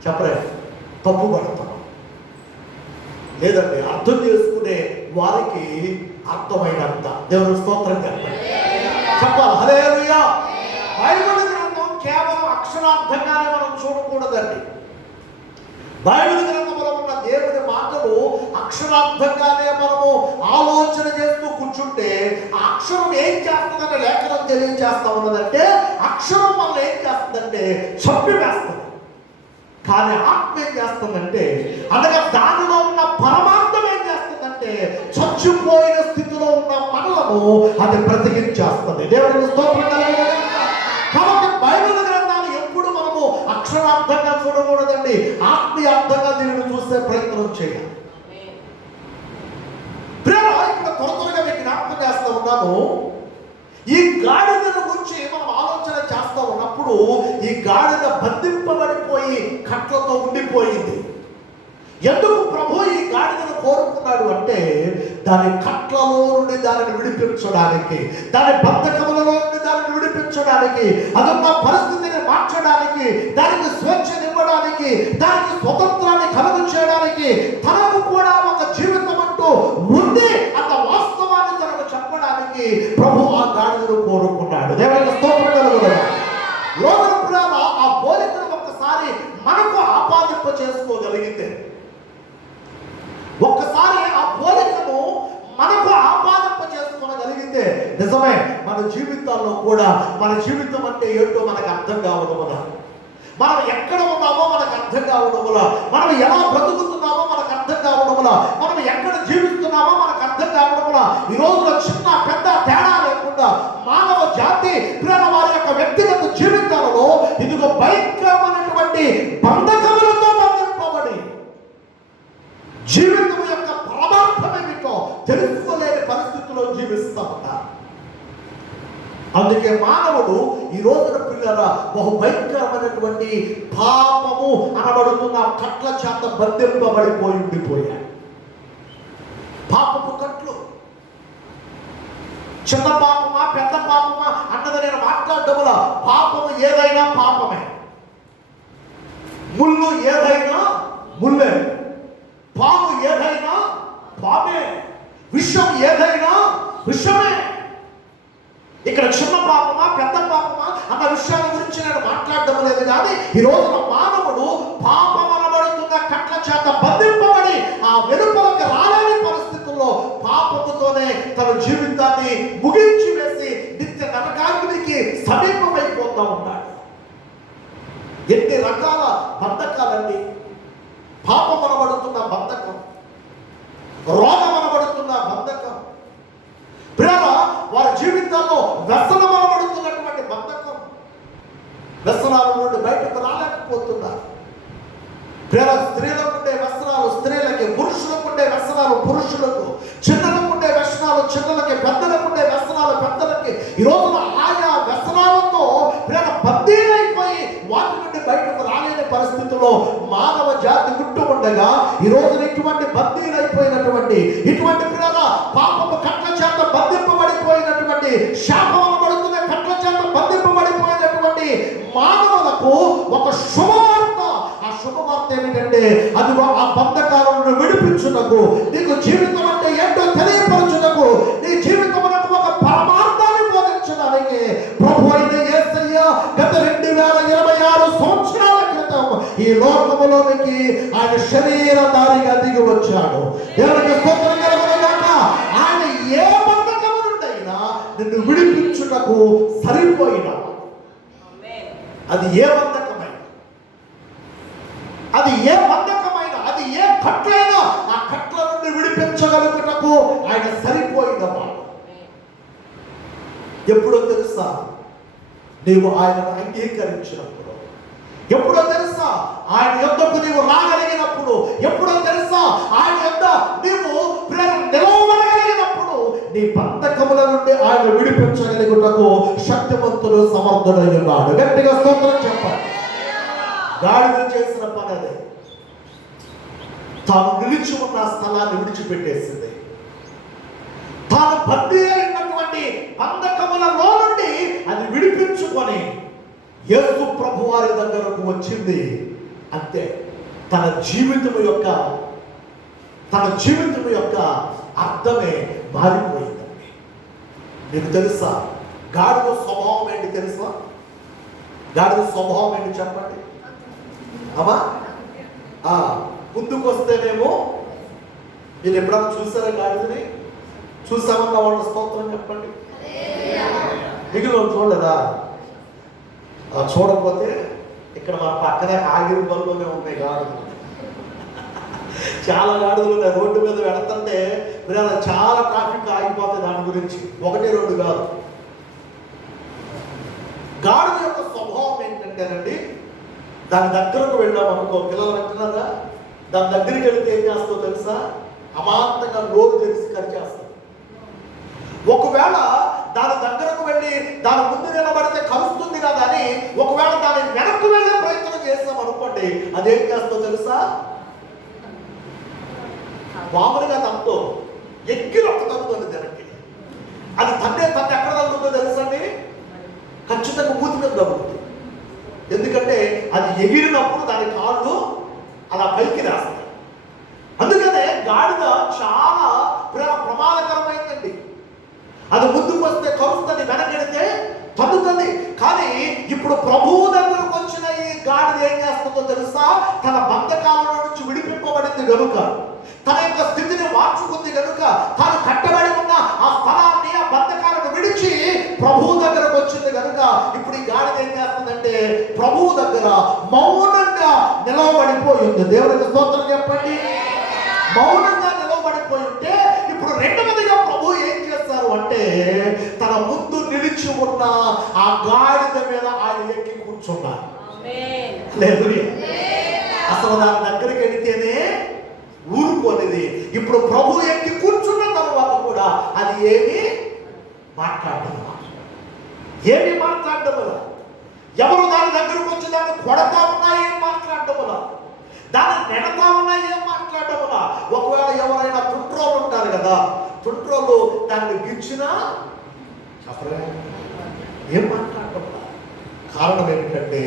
చెప్పలే, తప్పు పడతాం. లేదండి అర్థం చేసుకునే వారికి అర్థమైనంత దేవుని స్తోత్రం చెప్పాలి. హల్లెలూయా. బైబిల్ గ్రంథం కేవలం అక్షరార్థంగానే మనం చూడకూడదండి. బైబిల్ గ్రంథంలో ఉన్న దేవుని మాటలు అక్షరార్థంగానే మనము ఆలోచన చేస్తూ కూర్చుంటే ఆ అక్షరం ఏం చేస్తుందంటే లేఖనం తెలియజేస్తా ఉన్నదంటే అక్షరం మనం ఏం చేస్తుందంటే చంపి వేస్తుంది, కానీ ఆత్మ ఏం చేస్తుందంటే అనగా దానిలో ఉన్న పరమార్థం ఏం చేస్తుందంటే చచ్చిపోయిన స్థితిలో ఉన్న మనలను అది బ్రతికించేస్తుంది. దేవుడికి స్తోత్రం కలుగును. కాబట్టి బైబిల్ గ్రంథాలు ఎప్పుడు మనము అక్షరార్థంగా చూడకూడదండి, ఆత్మీయార్థంగా దీనిని చూసే ప్రయత్నం చేయాలి. ఇక్కడ త్వరగా మీకు జ్ఞాపకం చేస్తూ ఉన్నాను. ఈ గాడిదను గురించి మనం ఆలోచన చేస్తూ ఉన్నప్పుడు ఈ గాడిద బంధింపబడిపోయి కట్లతో ఉండిపోయింది. ఎందుకు ప్రభు ఈ గాడిదను కోరుకున్నాడు అంటే దాని కట్లలో నుండి దానిని విడిపించడానికి, దాని బంధకములలో నుండి దానిని విడిపించడానికి, అదన్న పరిస్థితిని మార్చడానికి, దానికి స్వేచ్ఛనివ్వడానికి, దానికి స్వతంత్రాన్ని కలుగు చేయడానికి, తనకు కూడా ఒక జీవితం అంటూ ఉంది అన్న వాస్తవాన్ని తనకు చెప్పడానికి ప్రభు ఆ గాడిదను కోరుకున్నాడు. దేవునికి స్తోత్రం కలుగును. లోకం ప్రేమ ఆ పోలికను ఒక్కసారి మనకు ఆపాదింప చేసుకోగలిగితే, ఒక్కసారి ఆ పోలికను మనకు ఆపాదింప చేసుకోగలిగితే నిజమే మన జీవితాల్లో కూడా మన జీవితం అంటే ఏంటో మనకు అర్థం కావడం వల్ల, మనం ఎక్కడ ఉన్నామో మనకు అర్థం కావడం వల్ల, మనం ఎలా బ్రతుకుతున్నామో మనకు అర్థం కావడం వల్ల, మనం ఎక్కడ జీవిస్తున్నామో మనకు అర్థం కావడం వల్ల ఈ రోజులో చిన్న పెద్ద తేడా లేకుండా మానవ జాతి పిల్లల వారి యొక్క వ్యక్తిగత జీవితాలలో ఇదిగో భయంకరమైనటువంటి బంధకములతో బంధింపబడి జీవితం యొక్క పరమార్థం ఏమిటో తెలుసుకోలేని పరిస్థితుల్లో జీవిస్తా ఉన్నారు. అందుకే మానవుడు ఈ రోజున పిల్లల బహు భయంకరమైనటువంటి పాపము అనబడుతున్న కట్ల చేత బంధింపబడిపోయి ఉండిపోయాడు. పాపపు కట్లు, చిన్న పాపమా పెద్ద పాపమా అన్నది నేను మాట్లాడటం వల్ల పాపము ఏదైనా పాపమే, ముళ్ళు ఏదైనా ముల్లే, పాము ఏదైనా పామే, విషం ఏదైనా విషమే. ఇక్కడ చిన్న పాపమా పెద్ద పాపమా అన్న విషయాల గురించి నేను మాట్లాడడం లేదు, కానీ ఈ రోజున మానవుడు పాపమనబడుతున్న కట్ల చేత బంధింపబడి ఆ వెలుపలకు రాలేని పరిస్థితుల్లో పాపముతోనే తన జీవితాన్ని ముగించి వేసి నిత్య నరకాగ్నికి సమీపమైపోతూ ఉన్నాడు. ఎన్ని రకాల బంధకాలండి! పాపమనబడుతున్న బంధకం, రోగమనబడుతున్న బంధకం, ప్రేమ వారి జీవితాల్లో వ్యసనమనబడుతున్నటువంటి బంధకం, వ్యసనాల నుండి బయటకు రాలేకపోతున్నారు. ప్రేమ స్త్రీలకు ఉండే వ్యసనాలు స్త్రీలకి, పురుషులకు ఉండే వ్యసనాలు పురుషులకు, చిన్నలకు ఉండే వ్యసనాలు చిన్నలకి, పెద్దలకు ఉండే వ్యసనాలు పెద్దలకి. ఈ రోజున ఆయా మానవ జాతి గుట్టు ఉండగా ఈ రోజున ఇటువంటి బందీలైపోయినటువంటి, ఇటువంటి పిల్లల పాపపు కట్ల చేత బంధింపబడిపోయినటువంటి, శాపం పడుతున్న కట్ల చేత బంధింపబడిపోయినటువంటి మానవులకు ఒక శుభవార్త. ఆ శుభవార్త ఏమిటంటే, అది ఆ బంధకాలను విడిపించుటకు, నీకు జీవితం అంటే ఏంటో తెలియపరచుటకు, నీ జీవితమునకు ఒక పరమార్థాన్ని బోధించడానికి ప్రభు అయిన యేసయ్య గత 2026 సంవత్సరాల క్రితం ఈ లోకములోనికి ఆయన శరీరధారిగా దిగి వచ్చాడు. దేవునికి స్తోత్రం కలుగునుగాక. ఆయన ఏ బంధకము నుండైనా నిన్ను విడిపించుటకు సరిపోయిన, అది ఏ బంధకమైన, అది ఏ బంధకమైన, అది ఏ కట్లైనా ఆ కట్ల నుండి విడిపించగలుగుటకు ఆయన సరిపోయిన వాడు. ఎప్పుడో తెలుసా? నీవు ఆయనను అంగీకరించినప్పుడు. ఎప్పుడో తెలుసా? ఆయన యొద్దకు నీవు రాగలిగినప్పుడు. ఎప్పుడో తెలుసా? ఆయన యొద్ద నీవు నిలవగలిగినప్పుడు. నీ బంధకముల నుండి ఆయన విడిపించగలుగుటకు శక్తివంతుడు, సమర్థుడై ఉన్నాడు. గట్టిగా స్తోత్రం చెప్పండి. గాడిద చేసిన పని అదే. తాను నిలిచి ఉన్న స్థలాన్ని విడిచిపెట్టేసింది. తాను బందీ అయినటువంటి బంధకములలో నుండి అది విడిపించుకొని యేసు ప్రభు వారి దగ్గరకు వచ్చింది. అంతే. తన జీవితం యొక్క అర్థమే మారిపోయిందండి. మీకు తెలుసా గాడిద స్వభావం ఏంటి? తెలుసా గాడిద స్వభావం ఏంటి? చెప్పండి అమ్మా. ముందుకు వస్తేనేమో, మీరు ఎప్పుడన్నా చూసారా గాడిదని? చూసామన్న వాళ్ళ స్తోత్రం చెప్పండి. మిగిలిన చూడలేదా? చూడకపోతే ఇక్కడ మన పక్కనే ఆగిరి బల్లోనే ఉన్నాయి గాడులు. చాలా గాడులు ఉన్నాయి. రోడ్డు మీద వెళుతుంటే చాలా ట్రాఫిక్ ఆగిపోతుంది. దాని గురించి 1-2 కాదు. గాడిద యొక్క స్వభావం ఏంటంటేనండి, దాని దగ్గరకు వెళ్ళాం అనుకో, పిల్లలు అంటున్నారా, దాని దగ్గరికి వెళితే ఏం చేస్తో తెలుసా? అమాంతంగా నోరు తెరిచి కరిచేస్తుంది. ఒకవేళ దాని దగ్గరకు వెళ్ళి దాని ముందు నిలబడితే కలుస్తుంది కదా అని ఒకవేళ దాని వెనక్కు వెళ్ళే ప్రయత్నం చేస్తాం అనుకోండి, అదేం చేస్తో తెలుసా? మామూలుగా తనతో ఎక్కిలు ఒక తగ్గుతుంది వెనక్కి. అది తన్నే ఎక్కడ తగ్గుతుందో తెలుసండి? ఖచ్చితంగా మూతి మీద తగ్గుతుంది. ఎందుకంటే అది ఎగిరినప్పుడు దాని కాళ్ళు అలా పైకి రాస్తాయి. అందుకనే గాడిద చాలా ప్రమాదకరమైందండి. అది ముందుకు వస్తే కరుస్తుంది, వెనకెడితే తన్నుతుంది. కానీ ఇప్పుడు ప్రభువు దగ్గరకు వచ్చిన ఈ గాడిద ఏం చేస్తుందో తెలుసా? తన బంధకాల నుంచి విడిపింపబడింది గనుక, తన యొక్క స్థితిని మార్చుకుంది గనుక, తాను కట్టబడి ఉన్న ఆ స్థలాన్ని, ఆ బంధకాలను విడిచి ప్రభువు దగ్గరకు వచ్చింది గనుక ఇప్పుడు ఈ గాడిద ఏం చేస్తుందంటే ప్రభువు దగ్గర మౌనంగా నిలవబడిపోయింది. దేవునికి స్తోత్రం చెప్పండి. మౌనంగా నిలవబడిపోయి ఉంటే ఇప్పుడు రెండవదిగా ప్రభు ఏం చేస్తారు అంటే, తన ముందు నిలిచి ఉన్న ఆ గాడిద మీద ఆయన ఎక్కి కూర్చున్నారు. అసలు దాని దగ్గరికి వెళితేనే ఊరుకోనిది. ఇప్పుడు ప్రభు ఎక్కి కూర్చున్న తర్వాత కూడా అది ఏమి మాట్లాడడం, ఎవరు దాని దగ్గరకు వచ్చి దాన్ని కొడతా ఉన్నా ఏం మాట్లాడటములా, దాన్ని నెడతా ఉన్నా ఏం మాట్లాడటములా. ఒకవేళ ఎవరైనా తుంట్రోలు ఉంటారు కదా, తుంట్రోలు దాన్ని గిచ్చినా ఏం మాట్లాడటములా. కారణం ఏమిటంటే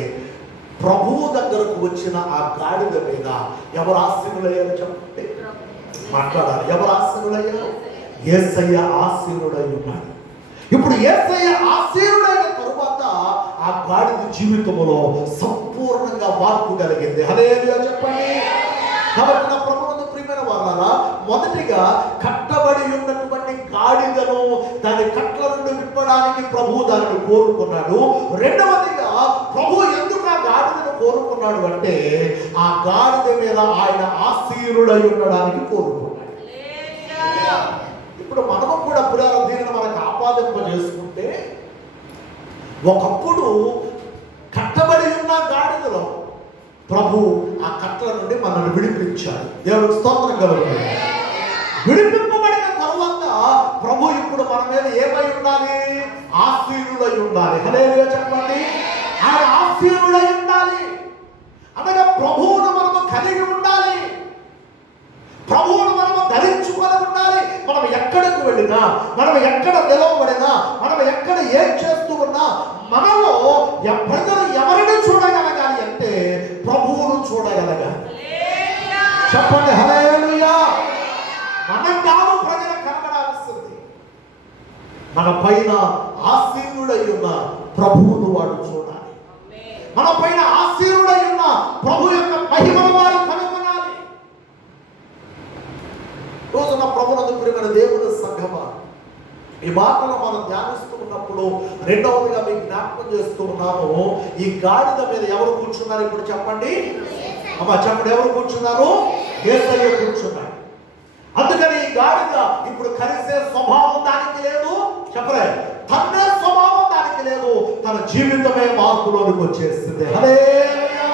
ప్రభువు దగ్గరకు వచ్చిన ఆ గాడిద మీద ఎవరు ఆశీనులయ్యారు చెప్పండి? మాట్లాడాలి. ఎవరు ఆశీనులయ్యారు? యేసయ్య ఆశీనుడై ఉన్నాడు. ఇప్పుడు యేసయ్య ఆశీనుడైన తరువాత ఆ గాడిద జీవితంలో సంపూర్ణంగా మార్పు కలిగింది. హల్లెలూయా చెప్పండి. కాబట్టి నా ప్రభువునందు ప్రియమైన వారలారా, మొదటిగా కట్టబడి ఉన్నటువంటి గాడిదను దాని కట్ల నుండి విప్పడానికి ప్రభువు దానిని కోరుకున్నాడు. రెండవదిగా ప్రభు ఎందుకు ఆ గాడిదను కోరుకున్నాడు అంటే, ఆ గాడిద మీద ఆయన ఆశీనుడై ఉండడానికి కోరుకున్నాడు. ఇప్పుడు మనము కూడా దీనిని మనకు ఆపాదింప చేసుకుంటే, ఒకప్పుడు కట్టబడి ఉన్న గాడిదలో ప్రభు ఆ కట్ల నుండి మనల్ని విడిపించాడు. దేవుడికి స్తోత్రం కలుగుతుంది. విడిపింపబడిన తరువాత ప్రభు ఇప్పుడు మన మీద ఏమై ఉండాలి? ఆశీనుడై ఉండాలి. హల్లెలూయా చెప్పండి. ఆయన ఆశీనుడై ఉండాలి అనగా ప్రభువును మనం ఎక్కడ నిలవబడినా, మనం ఎక్కడ ఏం చేస్తూ ఉన్నా, మనలో ప్రజలు ఎవరిని చూడగలగాలి అంటే ప్రభువును చూడగలగాలి. చెప్పండి హల్లెలూయా. మనం కాదు ప్రజలకు కనబడాల్సింది, మన పైన ఆసీనుడై ఉన్న ప్రభువును వాడు చూడాలి. మన పైన ఆసీనుడై ఉన్న ప్రభు యొక్క మహిమను వాడు కనుగొనాలి. రోజున ప్రభునందు ప్రియమైన దేవుని సంఘమా, ఈ మాటలు మనం ధ్యానిస్తూ ఉన్నప్పుడు రెండవదిగా మీకు జ్ఞాపకం చేస్తూ ఉన్నాను, ఈ గాడిద మీద ఎవరు కూర్చున్నారు ఇప్పుడు చెప్పండి అమ్మా, చెప్పండి ఎవరు కూర్చున్నారు? యేసయ్య కూర్చున్నాడు. అందుకని ఈ గాడిద ఇప్పుడు కలిసే స్వభావం దానికి లేదు, చెప్పలే తన్నే స్వభావం దానికి లేదు, తన జీవితమే మార్పులోనికి వచ్చేస్తుంది. హల్లెలూయా.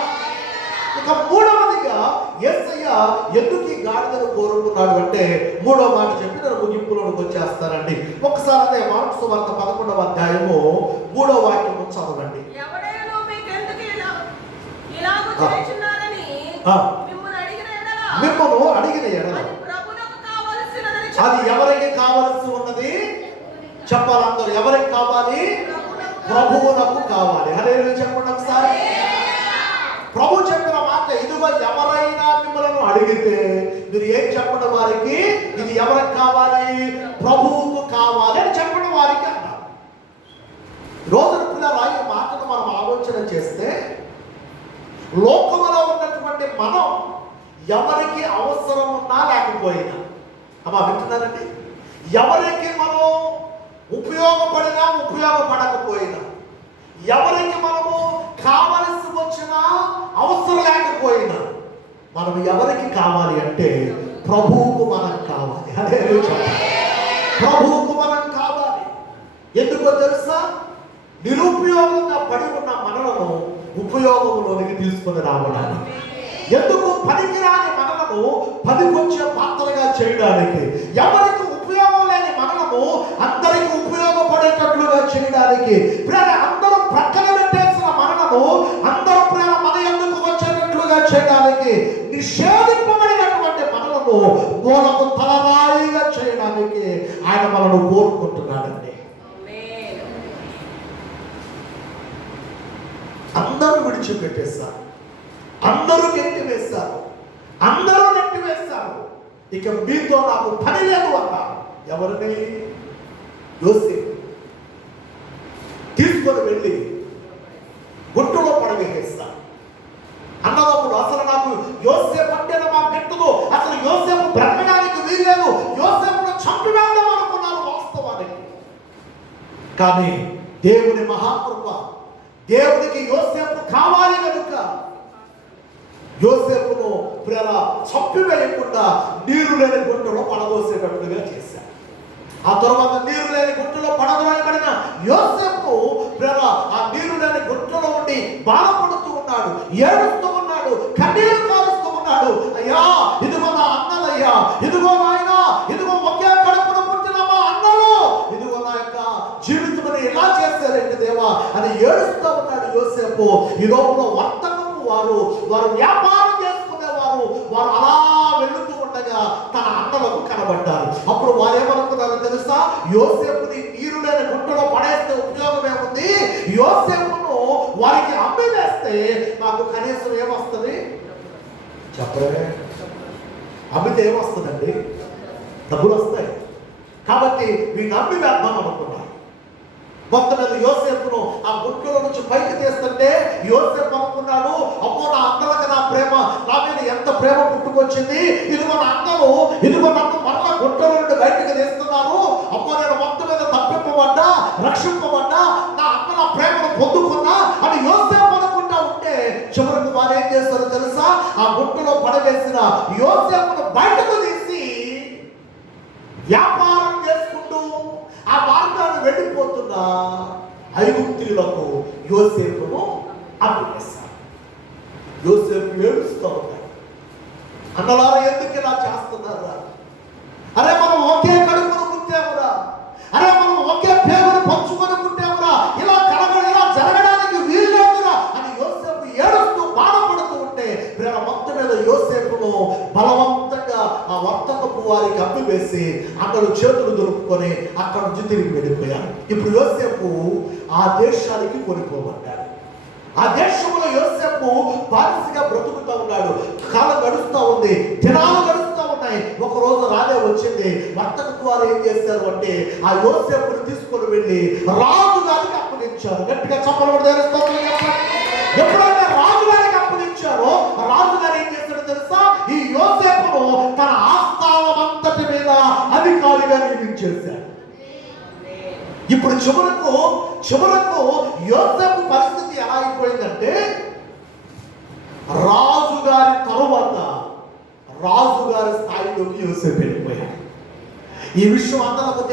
ఇక మూడవదిగా యేసయ్య ఎందుకు ఈ గాడిదను కోరుకున్నాడు అంటే మూడవ మాట చెప్పి నేను ముగింపులోనికి వచ్చేస్తానండి. ఒకసారి అదే మార్కు సువార్త 11వ అధ్యాయము 3వ వాక్యం చదవండి. మిమ్మల్ని అడిగిన ఎడల అది ఎవరికి కావలసి ఉన్నది చెప్పాలి. అందరూ ఎవరికి కావాలి? ప్రభువునకు కావాలి. హల్లెలూయా చెప్పండి ఒకసారి. ప్రభు చెప్పిన మాట, ఇదిగో ఎవరైనా మిమ్మల్ని అడిగితే మీరు ఏం చెప్పండి వారికి, ఇది ఎవరికి కావాలి? ప్రభువుకు కావాలి అని చెప్పండి వారికి అన్నారు. రోజున పిల్లలు ఈ మాటను మనం ఆలోచన చేస్తే, లోకంలో ఉన్నటువంటి మనం ఎవరికి అవసరం ఉన్నా లేకపోయినా, అమ్మా వింటున్నారండి, ఎవరికి మనం ఉపయోగపడినా ఉపయోగపడకపోయినా, ఎవరికి మనము కావలసి వచ్చినా అవసరం లేకపోయినా, మనం ఎవరికి కావాలి అంటే ప్రభువుకు మనం కావాలి. హల్లెలూయా. ప్రభువుకు మనం కావాలి. ఎందుకో తెలుసా? నిరుపయోగంగా పడి ఉన్న మనలను ఉపయోగంలోనికి తీసుకొని రావడానికి. ఎందుకు? పనికిరాని మనలను పనికొచ్చే పాత్రగా చేయడానికి. ఎవరికి ఉపయోగం లేని మనలను అందరికి ఉపయోగపడేటట్లుగా చేయడానికి. అందరూ ప్రక్కన పెట్టేసిన మనలను అందరూ మన ఎందుకు వచ్చేటట్లుగా చేయడానికి. నిషేధింపబడినటువంటి మనలను మూలకు తలరాయిగా చేయడానికి ఆయన మనను కోరుకుంటున్నాడండి. అందరూ విడిచిపెట్టేశారు, అందరూ నెట్టివేశారు, అందరూ నెట్టివేశారు. ఇక మీతో నాకు పని లేదు అన్నారు. ఎవరిని? యోసేపు తీసుకొని వెళ్ళి గుట్టులో పడవేస్తారు. అన్నదప్పుడు అసలు నాకు యోసేపు అంటే మా పెట్టదు, అసలు యోసేపు బ్రతకడానికి వీల్లేదు, యోసేపును చంపివేద్దాం అనుకున్నారు వాస్తవానికి. కానీ దేవుని మహాకృప, దేవునికి యోసేపు కావాలి కనుక యోసేపును చంపివేయకుండా నీరు లేని గుంటలో పడదోసేటట్లుగా చేశారు. ఆ తర్వాత నీరు లేని గుంటలో పడదోయబడిన యోసేపు ఆ నీరు లేని గుంటలో ఉండి బాధపడుతూ ఉన్నాడు, ఏడుస్తూ ఉన్నాడు, కన్నీరు కారుస్తూ ఉన్నాడు. అయ్యా, ఇదిగో నా అన్నలయ్యా, ఇదిగో నాయనా, ఇదిగో ఒకే కడుపున పుట్టిన మా అన్నలు, ఇదిగో నా యొక్క జీవితం ఎలా చేశారంటే దేవా అని ఏడుస్తూ ఉన్నాడు యోసేపు. ఈ లోపల వర్తకము వారు వ్యాపారం చేసుకునేవారు, వారు అలా వెళుతూ ఉండగా తన అన్నలకు కనబడ్డారు. అప్పుడు వారు ఏమనుకున్నారో తెలుసా? యోసేపుని నీరు లేని గుంటలో పడేస్తే ఉపయోగం ఏముంది, యోసేపును వారికి అమ్మి వేస్తే నాకు కనీసం ఏమొస్తుంది చెప్పలే. అమ్మితే ఏమొస్తుందండి? డబ్బులు వస్తాయి. కాబట్టి వీళ్ళు అమ్మి వేద్దాం అనుకున్నారు. మొత్తం మీద యోసేపును ఆ గుంటలో నుంచి పైకి తీస్తుంటే యోసేపు అనుకున్నాడు, అమ్మో నా అన్నలకు నా ప్రేమ, నా మీద ఎంత ప్రేమ పుట్టుకొచ్చింది, ఇదిగో నా అన్నలు, ఇదిగో నన్ను మరలా గుంటలో నుండి బయటకు తీస్తున్నారు, అమ్మో నేను మొత్తం మీద తప్పింపబడ్డా, రక్షింపబడ్డా, నా అన్న నా ప్రేమను పొందుకున్నా అని యోసేపు అనుకుంటా ఉంటే చివరికి వారు ఏం చేస్తారో తెలుసా? ఆ గుంటలో పడవేసిన యోసేపును బయటకు తీసి వ్యాపారం చేసుకుంటూ ఆ మార్గాన్ని వెళ్ళిపోతున్న ఐగుప్తీయులకు యోసేపును అప్పగిస్తారు. యోసేపు ఏడుస్తూ ఉన్నాడు. అన్నలారా ఎందుకు ఇలా చేస్తున్నారా? అరే మనం ఒకే కడుపును పుట్టామురా, అరే మనం ఒకే పేరును పంచుకొని పుట్టామురా, ఇలా జరగడానికి వీల్లేదురా అని యోసేపు ఏడుస్తూ బాధపడుతూ ఉంటే మొత్తం మీద యోసేపును బలవంతంగా ఆ వర్తకపు వారికి అమ్మి వేసి అతను చేతులు దొరుకుకొని అక్కడ నుంచి తిరిగి వెళ్ళిపోయారు. ఇప్పుడు యోసేపు ఆ దేశానికి కొనిపోబడ్డాడు. ఆ దేశంలో యోసేపు బానిసగా బ్రతుకుతూ ఉన్నాడు. కాలం గడుస్తూ ఉంది, దినాలు గడుస్తూ ఉన్నాయి. ఒక రోజు రానే వచ్చింది. వర్తకు వారు ఏం చేశారు అంటే ఆ యోసేపుని తీసుకొని వెళ్ళి రాజు గారికి అప్పగించారు. గట్టిగా చెప్పబడి ఎప్పుడైతే రాజు గారికి అప్పగించారో రాజు గారు ఏం చేశాడో తెలుసా? ఈ యోసేపును తన ఆస్థానం అంతటి మీద అధికారిగా నియమించేశాడు. ఇప్పుడు చివరకు యోసేపు పరిస్థితి ఎలా అయిపోయిందంటే రాజుగారి తరువాత రాజుగారి స్థాయిలోకి యోసేపు వెళ్ళిపోయాడు. ఈ విషయం అందరికి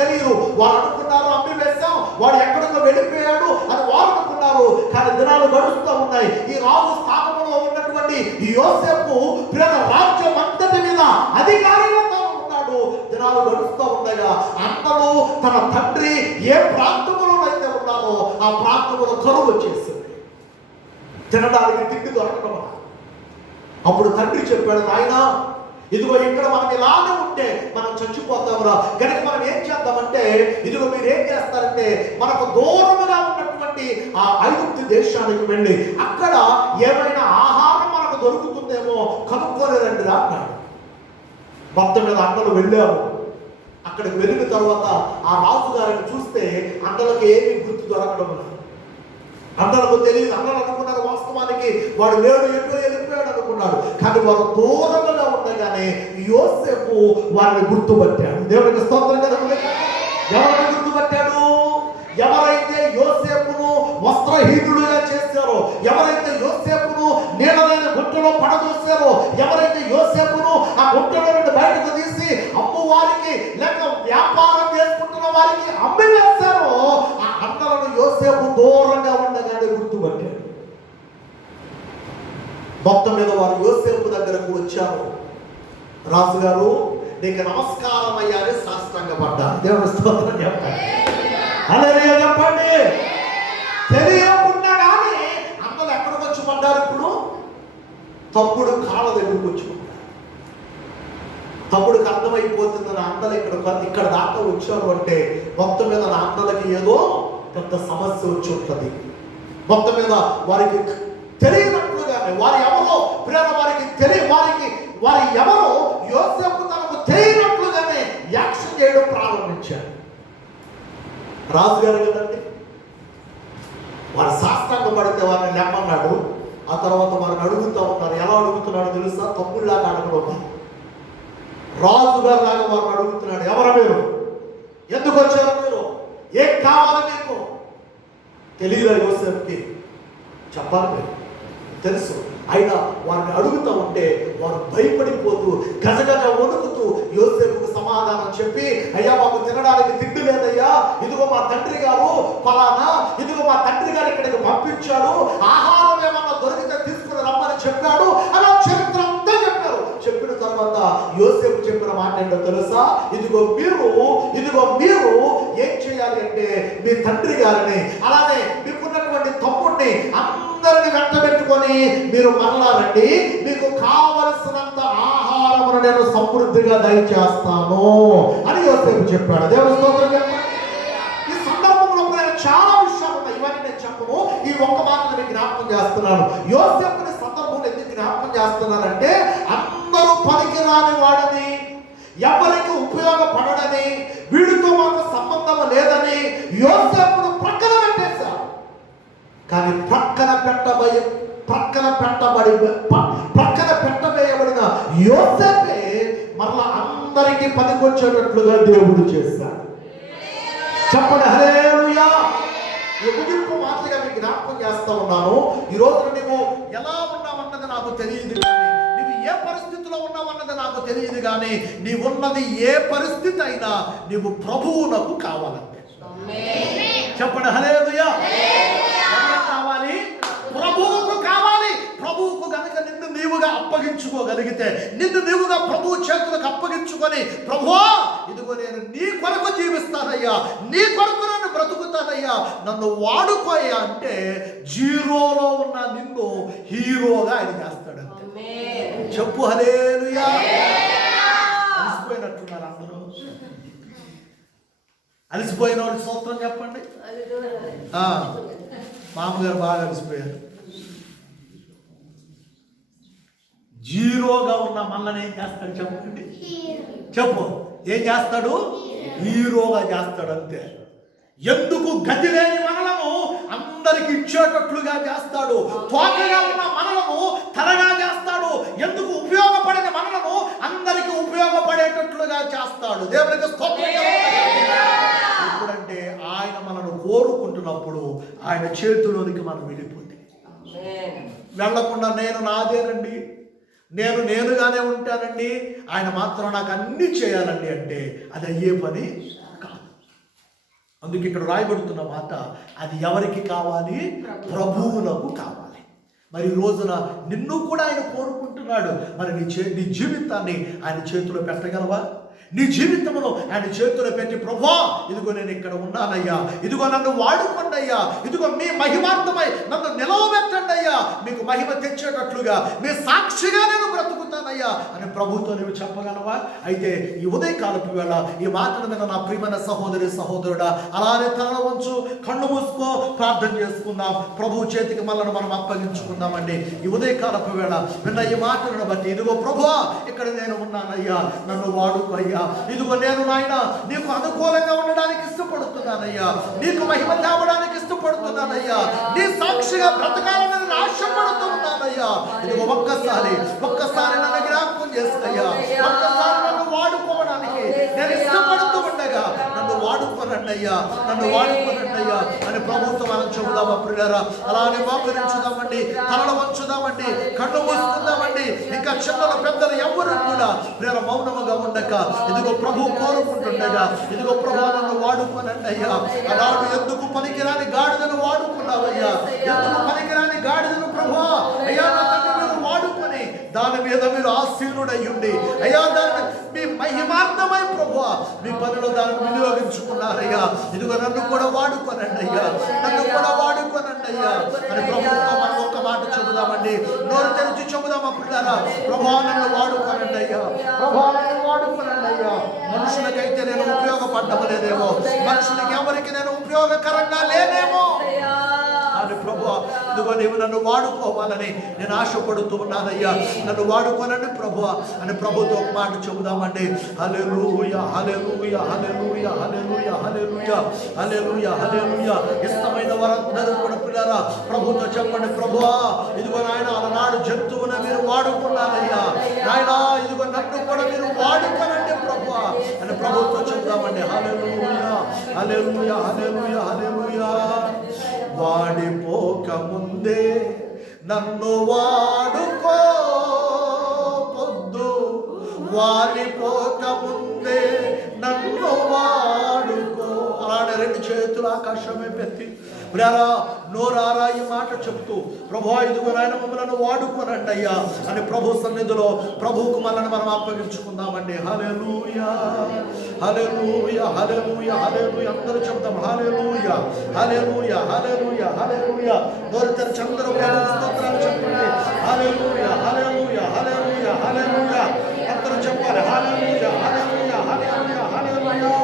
తెలియదు. వారు అనుకున్నారు అమ్మి వేశాం, వాడు ఎక్కడికో వెళ్ళిపోయాడు అని వారు అనుకున్నారు. కానీ దినాలు గడుస్తూ ఉన్నాయి. ఈ రాజు స్థానంలో ఉన్నటువంటి యోసేపు రాజ్యం అంతటి మీద అధికారిగా ఉన్నాడు. దినాలు గడుస్తూ ఉండగా అన్నలు తన తండ్రి ఏ ప్రాంతంలో అయితే ఉన్నారో ఆ ప్రాంతంలో కరువు వచ్చేసింది. తినడానికి తిండి దొరకడం. అప్పుడు తండ్రి చెప్పాడు, నాయనా ఇదిగో ఇక్కడ మనం ఇలానే ఉంటే మనం చచ్చిపోతామురా. కనుక మనం ఏం చేద్దామంటే ఇదిగో మీరు ఏం చేస్తారంటే మనకు దూరముగా ఉన్నటువంటి ఆ ఐగుప్తు దేశానికి వెళ్ళి అక్కడ ఏమైనా ఆహారం మనకు దొరుకుతుందేమో కనుక్కోలేదండి రా అన్నాడు. మొత్తం మీద అన్నలు వెళ్ళాము. అక్కడికి వెళ్ళిన తర్వాత ఆ రాజుగారిని చూస్తే అన్నలకు ఏమీ గుర్తు దొరకడం లేదు. అన్నలకు తెలియదు. అన్నలు అనుకున్నారు వాస్తవానికి వాడు లేడు, ఎటో వెళ్ళిపోయాడు అనుకున్నాడు. కానీ వారు దూరంగా ఉండగానే యోసేపు వారిని గుర్తుపట్టాడు. దేవుడికి స్తోత్రం కదా. ఎవరిని గుర్తుపట్టాడు? ఎవరైతే యోసేపును వస్త్రహీనుడుగా చేశారో, ఎవరైతే యోసేపును నీళ్ళలేని గుట్టలో పడదోశారో, ఎవరైతే యోసేపును ఆ గుట్టలో నుండి బయటకు తీసి అమ్ము వారికి లేక వ్యాపారం చేసుకుంటున్న వారికి అమ్మి వేశారో ఆ అన్నలను యోసేపు దూరంగా ఉండగానే గుర్తుపట్టాడు. మొత్తం మీద వారు యోసేపు దగ్గరకు వచ్చారు. రాజుగారు నీకు నమస్కారం అయ్యానే సాష్టాంగపడ్డారు. దేవుని స్తోత్రం చెప్పండి. హల్లెలూయా చెప్పండి. తెలియకుండా కానీ అన్నలు ఎక్కడికి వచ్చి పడ్డారు? ఇప్పుడు తమ్ముడు కాళ్ళ దగ్గరకు వచ్చి పడ్డారు. తమ్ముడికి అర్థమైపోతుంది నా అన్నలు ఇక్కడ దాకా వచ్చారు అంటే మొత్తం మీద నా అన్నలకి ఏదో పెద్ద సమస్య వచ్చి ఉంటుంది. మొత్తం మీద వారికి తెలియనట్లుగానే వారి ఎవరో వారి ఎవరో యోసేపు తనకు తెలియనట్లుగానే యాక్షన్ చేయడం ప్రారంభించారు. రాజుగారు కదండి, వారు సాష్టాంగ పడితే వారిని లేమన్నాడు. ఆ తర్వాత వారిని అడుగుతూ ఉన్నారు. ఎలా అడుగుతున్నాడు తెలుసా? తమ్ముళ్ళలాగా అడగడం. రాజుగారు లాగా వారిని అడుగుతున్నాడు. ఎవరు మీరు? ఎందుకు వచ్చారు మీరు? ఏం కావాలి మీకు? తెలియదా యోసేపుకి? చెప్పాలి మీరు, తెలుసు. అయినా వారిని అడుగుతూ ఉంటే వారు భయపడిపోతూ గజగజ వణుకుతూ యోసేపుకు సమాధానం చెప్పి, అయ్యా మాకు తినడానికి తిండి లేదయ్యా, ఇదిగో మా తండ్రి గారు ఫలానా, ఇదిగో మా తండ్రి గారు ఇక్కడికి పంపించాడు, ఆహారం ఏమన్నా దొరికితే తీసుకుని రమ్మని చెప్పాడు. అలా చరిత్ర అంతా చెప్పారు. చెప్పిన తర్వాత యోసేపు చెప్పిన మాట ఏంటో తెలుసా? ఇదిగో మీరు ఏం చేయాలి అంటే మీ తండ్రి గారిని అలానే మీకున్నటువంటి తమ్ముడిని అందరిని వెంటబెట్టుకొని మీరు మరలా రండి, మీకు కావలసినంత ఆహారమును నేను సమృద్ధిగా దయచేస్తాను అని యోసేపు చెప్పాడు. దేవుని స్తోత్రం చెప్పండి. ఈ సందర్భంలో చాలా విషయాలు ఉన్నాయి. ఇవన్నీ నేను చెప్పను. ఈ ఒక్క మాటను మీకు జ్ఞాపకం చేస్తున్నాను. యోసేపుని సందర్భంలో ఎందుకు జ్ఞాపకం చేస్తున్నానంటే అందరూ పనికిరాని వాడని, ఎవరికి ఉపయోగపడని, వీడితో మాకు సంబంధం లేదని యోసేపును ప్రక్కన పెట్టేశారు. కానీ ప్రక్కన పెట్టబడిన యోసేపే మరలా అందరికీ పనికొచ్చేటట్లుగా దేవుడు చేశాడు. చెప్పండి హల్లెలూయా. ఈ ముగింపు మాత్రమే మీకు జ్ఞాపకం చేస్తా ఉన్నాను. ఈ రోజు నువ్వు ఎలా ఉన్నావన్నది నాకు తెలియదు, కానీ నువ్వు ఏ పరిస్థితిలో ఉన్నావన్నది నాకు తెలియదు, కానీ నీవు ఉన్నది ఏ పరిస్థితి అయినా నీవు ప్రభువునకు కావాలంటే. చెప్పండి హల్లెలూయా. కావాలి, ప్రభువుకు కావాలి. ప్రభువుకు గనుక నిన్ను నీవుగా అప్పగించుకోగలిగితే, నిన్ను నీవుగా ప్రభువు చేతులకు అప్పగించుకొని, ప్రభువా ఇదిగో నేను నీ కొరకు జీవిస్తానయ్యా, నీ కొరకు నన్ను బ్రతుకుతానయ్యా, నన్ను వాడుకోయ్యా అంటే జీరోలో ఉన్న నిన్ను హీరోగా ఆయన చేస్తాడంతే. చెప్పు హల్లెలూయా. అలసిపోయినట్టున్నారు అందరూ. అలసిపోయిన వాళ్ళు స్తోత్రం చెప్పండి. మామగారు బాగా అలసిపోయారు. జీరోగా ఉన్న మనల్ని ఏం చేస్తాడు చెప్పండి. చెప్పు, ఏం చేస్తాడు? హీరోగా చేస్తాడు అంతే. ఎందుకు గతి లేని మనలను అందరికి ఇచ్చేటట్లుగా చేస్తాడు. తోకగా ఉన్న మనలను తలగా చేస్తాడు. ఎందుకు ఉపయోగపడిన మనలను అందరికి ఉపయోగపడేటట్లుగా చేస్తాడు. దేవునికి స్తోత్రం. ఎప్పుడంటే ఆయన మనను కోరుకుంటున్నప్పుడు ఆయన చేతిలోనికి మనం వెళ్ళిపోతే, వెళ్ళకుండా నేను నాదేనండి, నేనుగానే ఉంటానండి, ఆయన మాత్రం నాకు అన్ని చేయాలండి అంటే అది అయ్యే పని కాదు. అందుకే ఇక్కడ రాయబడుతున్న మాట, అది ఎవరికి కావాలి? ప్రభువులకు కావాలి. మరి ఈ రోజున నిన్ను కూడా ఆయన కోరుకుంటున్నాడు. మరి నీ జీవితాన్ని ఆయన చేతిలో పెట్టగలవా? నీ జీవితంలో ఆయన చేతులు పెట్టి, ప్రభువా ఇదిగో నేను ఇక్కడ ఉన్నానయ్యా, ఇదిగో నన్ను వాడుకోండి అయ్యా, ఇదిగో మీ మహిమార్థమై నన్ను నిలవబెట్టండి అయ్యా, మీకు మహిమ తెచ్చేటట్లుగా మీ సాక్షిగా నేను బ్రతుకుతానయ్యా అని ప్రభుతో నువ్వు చెప్పగలవా? అయితే ఈ ఉదయకాలపు వేళ ఈ మాటల మీద నా ప్రియమైన సహోదరి సహోదరుడా, అలానే తల వంచు, కళ్ళు మూసుకో, ప్రార్థన చేసుకుందాం. ప్రభు చేతికి మనల్ని మనం అప్పగించుకుందామండి. ఈ ఉదయకాలపు వేళ విన్న ఈ మాటలను బట్టి, ఇదిగో ప్రభువా ఇక్కడ నేను ఉన్నానయ్యా, నన్ను వాడుకోయ్యా, ఇదిగో నేను నాయన నీకు అనుకూలంగా ఉండడానికి ఇష్టపడుతున్నానయ్యా, నీకు మహిమ తేవడానికి ఇష్టపడుతున్నానయ్యా, నీ సాక్షిగా బ్రతకాలని నేను ఆశపడుతూ ఉన్నానయ్యా. ఇదిగో ఒక్కసారి నన్ను జ్ఞాపకం చేస్తాయ్యా, ఒక్కసారి నన్ను వాడుకోవడానికి నేను ఇష్టపడుతూ ఉండగా నన్ను వాడుకోనండి అయ్యా, నన్ను వాడుకోనండి అయ్యా అని ప్రభుత్వం మనం చెబుదామా ప్రియులారా? అలానే మోకరించుదామండి, తలలు వంచుదామండి, కళ్ళు మూసుకుందామండి. ఇంకా చిన్నలు పెద్దలు ఎవరు కూడా ప్రియుల మౌనముగా ఉండక, ఇదిగో ప్రభు కోరుకుంటుండగా, ఇదిగో ప్రభు నన్ను వాడుకోనండి అయ్యా. అలాంటి ఎందుకు పనికిరాని గాడిదను వాడుకున్నావయ్యా, ఎందుకు పనికిరాని గాడిదను ప్రభు అయ్యా నన్ను వాడుకొని దాని మీద మీరు ఆశీనుడయ్యుండి అయ్యా, దాన్ని మీ మహిమార్థమై ప్రభు మీ పనులు దాన్ని వినియోగించుకున్నారయ్యా. ఇదిగో నన్ను కూడా వాడుకోనండి అయ్యా, నన్ను కూడా వాడుకోనండి అయ్యా అని ప్రభుత్వం మనం ఒక్క మాట చెబుదామండి. నోరు తెరిచి చెబుదామా పిల్లరా? ప్రభు నన్ను వాడుకోనండి అయ్యా, ప్రభు నన్ను వాడుకోనండి అయ్యా. మనుషులకైతే నేను ఉపయోగపడ్డమలేదేమో, మనుషులకి ఎవరికి నేను ఉపయోగకరంగా లేనేమో అని ప్రభు ఇదిగో నీవు నన్ను వాడుకోవాలని నేను ఆశపడుతూ ఉన్నానయ్యా, నన్ను వాడుకోనండి ప్రభు అని ప్రభుతో ఒక మాట చెబుదామండి. హల్లెలూయా హల్లెలూయా హల్లెలూయా హల్లెలూయా హల్లెలూయా హల్లెలూయా హల్లెలూయా. ఇష్టమైన వారందరూ కూడా పిల్లరా ప్రభుతో చెప్పండి, ప్రభువా ఇదిగో నాయన అలనాడు జంతువుని మీరు వాడుకున్నారయ్యా, నాయన ఇదిగో నన్ను కూడా మీరు వాడుకోనండి ప్రభు అని ప్రభుతో చెబుదామండి. హల్లెలూయా హల్లెలూయా హల్లెలూయా హల్లెలూయా. వాడిపోక ముందే నన్ను వాడుకో, పొద్దు వాలిపోక ముందే నన్ను వాడుకో. అలానే రెండు చేతులు ఆకాశమే పెట్టి ప్రియారా నోరారా ఈ మాట చెప్తూ, ప్రభు ఇదిగో నాయన మమ్మల్ని వాడుకోనండి అయ్యా అని ప్రభు సన్నిధిలో ప్రభువుకు మనల్ని మనం అప్పగించుకుందామండి. హల్లెలూయా హల్లెలూయా హల్లెలూయా హల్లెలూయా. అందరూ చెప్తాం హల్లెలూయా హల్లెలూయా హల్లెలూయా హల్లెలూయా. నోరు తెరిచి అందరూ ప్రభువుకు స్తోత్రాలు చెప్పండి. హల్లెలూయా హల్లెలూయా హల్లెలూయా హల్లెలూయా. అందరూ చెప్పాలి హల్లెలూయా హల్లెలూయా హల్లెలూయా హల్లెలూయా.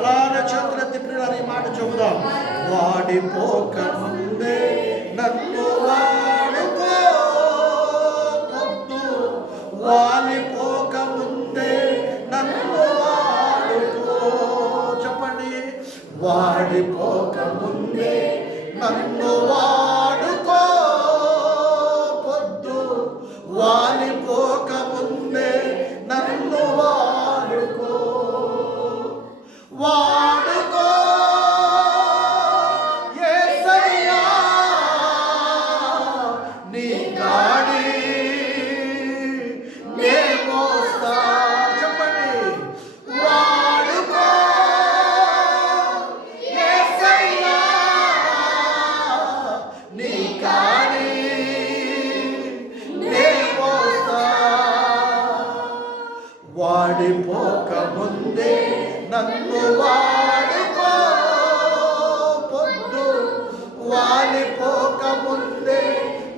అలానే చేతులెత్తి ప్రియులారా ఈ మాట చెబుదాం. వాడిపోక ముందే నన్ను వాడుకో, పొద్దు వాలిపోక ముందే నన్ను వాడుకో. చెప్పండి, వాడిపోక ముందే నన్ను వాడుకో, పొద్దు వాలిపోక ముందే నన్ను వాడుకో. వాడుకో యేసయ్యా నీ గాడి నే మోస్తా. చెప్పండి, వాడుకో యేసయ్యా నీ గాడి నే మోస్తా. వాడిపోక ముందే నన్ను వాడుకో, పొద్దు వాలిపోక ముందే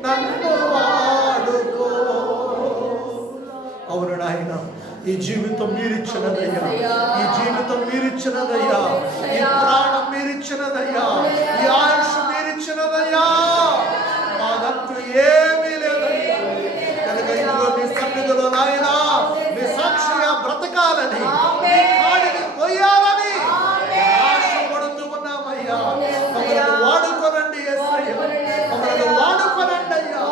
నన్ను వాడుకో. ఈ జీవితం మీరిచ్చినదయ్యా, ఈ జీవితం మీరిచ్చినదయ్యా, ఈ ప్రాణం మీరిచ్చినదయ్యా, ఈ ఆయుష్ మీరిచ్చినదయ్యా. మాదంటూ ఏమీ లేదయ్యా. కనుక ఇదిగో నీ సన్నిధిలో నాయనా నీ సాక్షిగా బ్రతకాలని, నీ కాడిని కొయ్యాలని ఆశపడుతూ ఉన్నామయ్యా. మమ్మల్ని వాడుకోనండి యేసయ్యా, మమ్మల్ని వాడుకోనండి అయ్యా.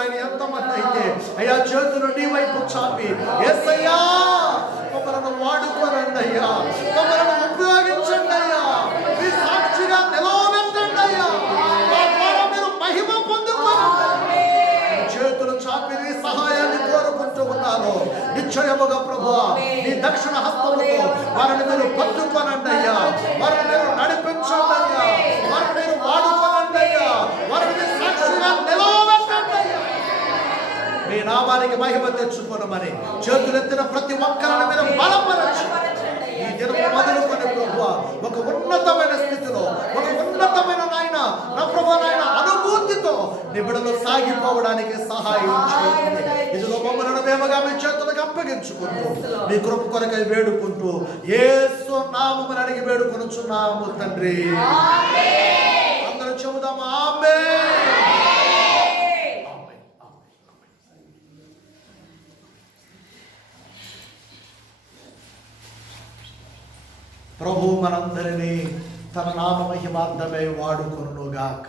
ఆయన ఎంతమంది అయితే అయ్యా చేతులు నీ వైపు చాపి యేసయ్యా మమ్మల్ని వాడుకోనండి అయ్యా, మమ్మల్ని ఉపయోగించండి అయ్యా, మీ సాక్షిగా నిలవబెట్టండి అయ్యా. మా ద్వారా మీరు మహిమ పొందుకోండి. చేతులు చాపి నీ సహాయాన్ని కోరుకుంటూ ఉన్నారు. నిశ్చయముగా ప్రభువా నీ దక్షిణ హస్తముతో వారిని మీరు పట్టుకోనండి అయ్యా, వారిని మీరు నడిపించండి అయ్యా, వారిని మీరు వాడుకోనండి అయ్యా, వారిని సాక్షిగా నిలవబెట్టండి అయ్యా. మీ నామానికి మహిమ తెచ్చుకోనమని చేతులెత్తిన ప్రతి ఒక్కరిని మీరు బలపరచు. ఈ దినము మొదలుకొని ప్రభువా ఒక ఉన్నతమైన స్థితిలో, ఒక ఉన్నతమైన నాయన నా ప్రభువా నాయన అనుభూతితో నిబిడలో సాగిపోవడానికి సహాయం చేయండి. ఇదిగో మమ్మల్ని మేముగా మీ చేతులకు అప్పగించుకుంటూ మీ కృప కొరకై వేడుకుంటూ యేసు నామమున అడిగి వేడుకొనుచున్నాము తండ్రి. అందరూ చెబుదాము ఆమేన్. ప్రభు మనందరినీ తన నామ మహిమార్థమై వాడుకొనుగాక.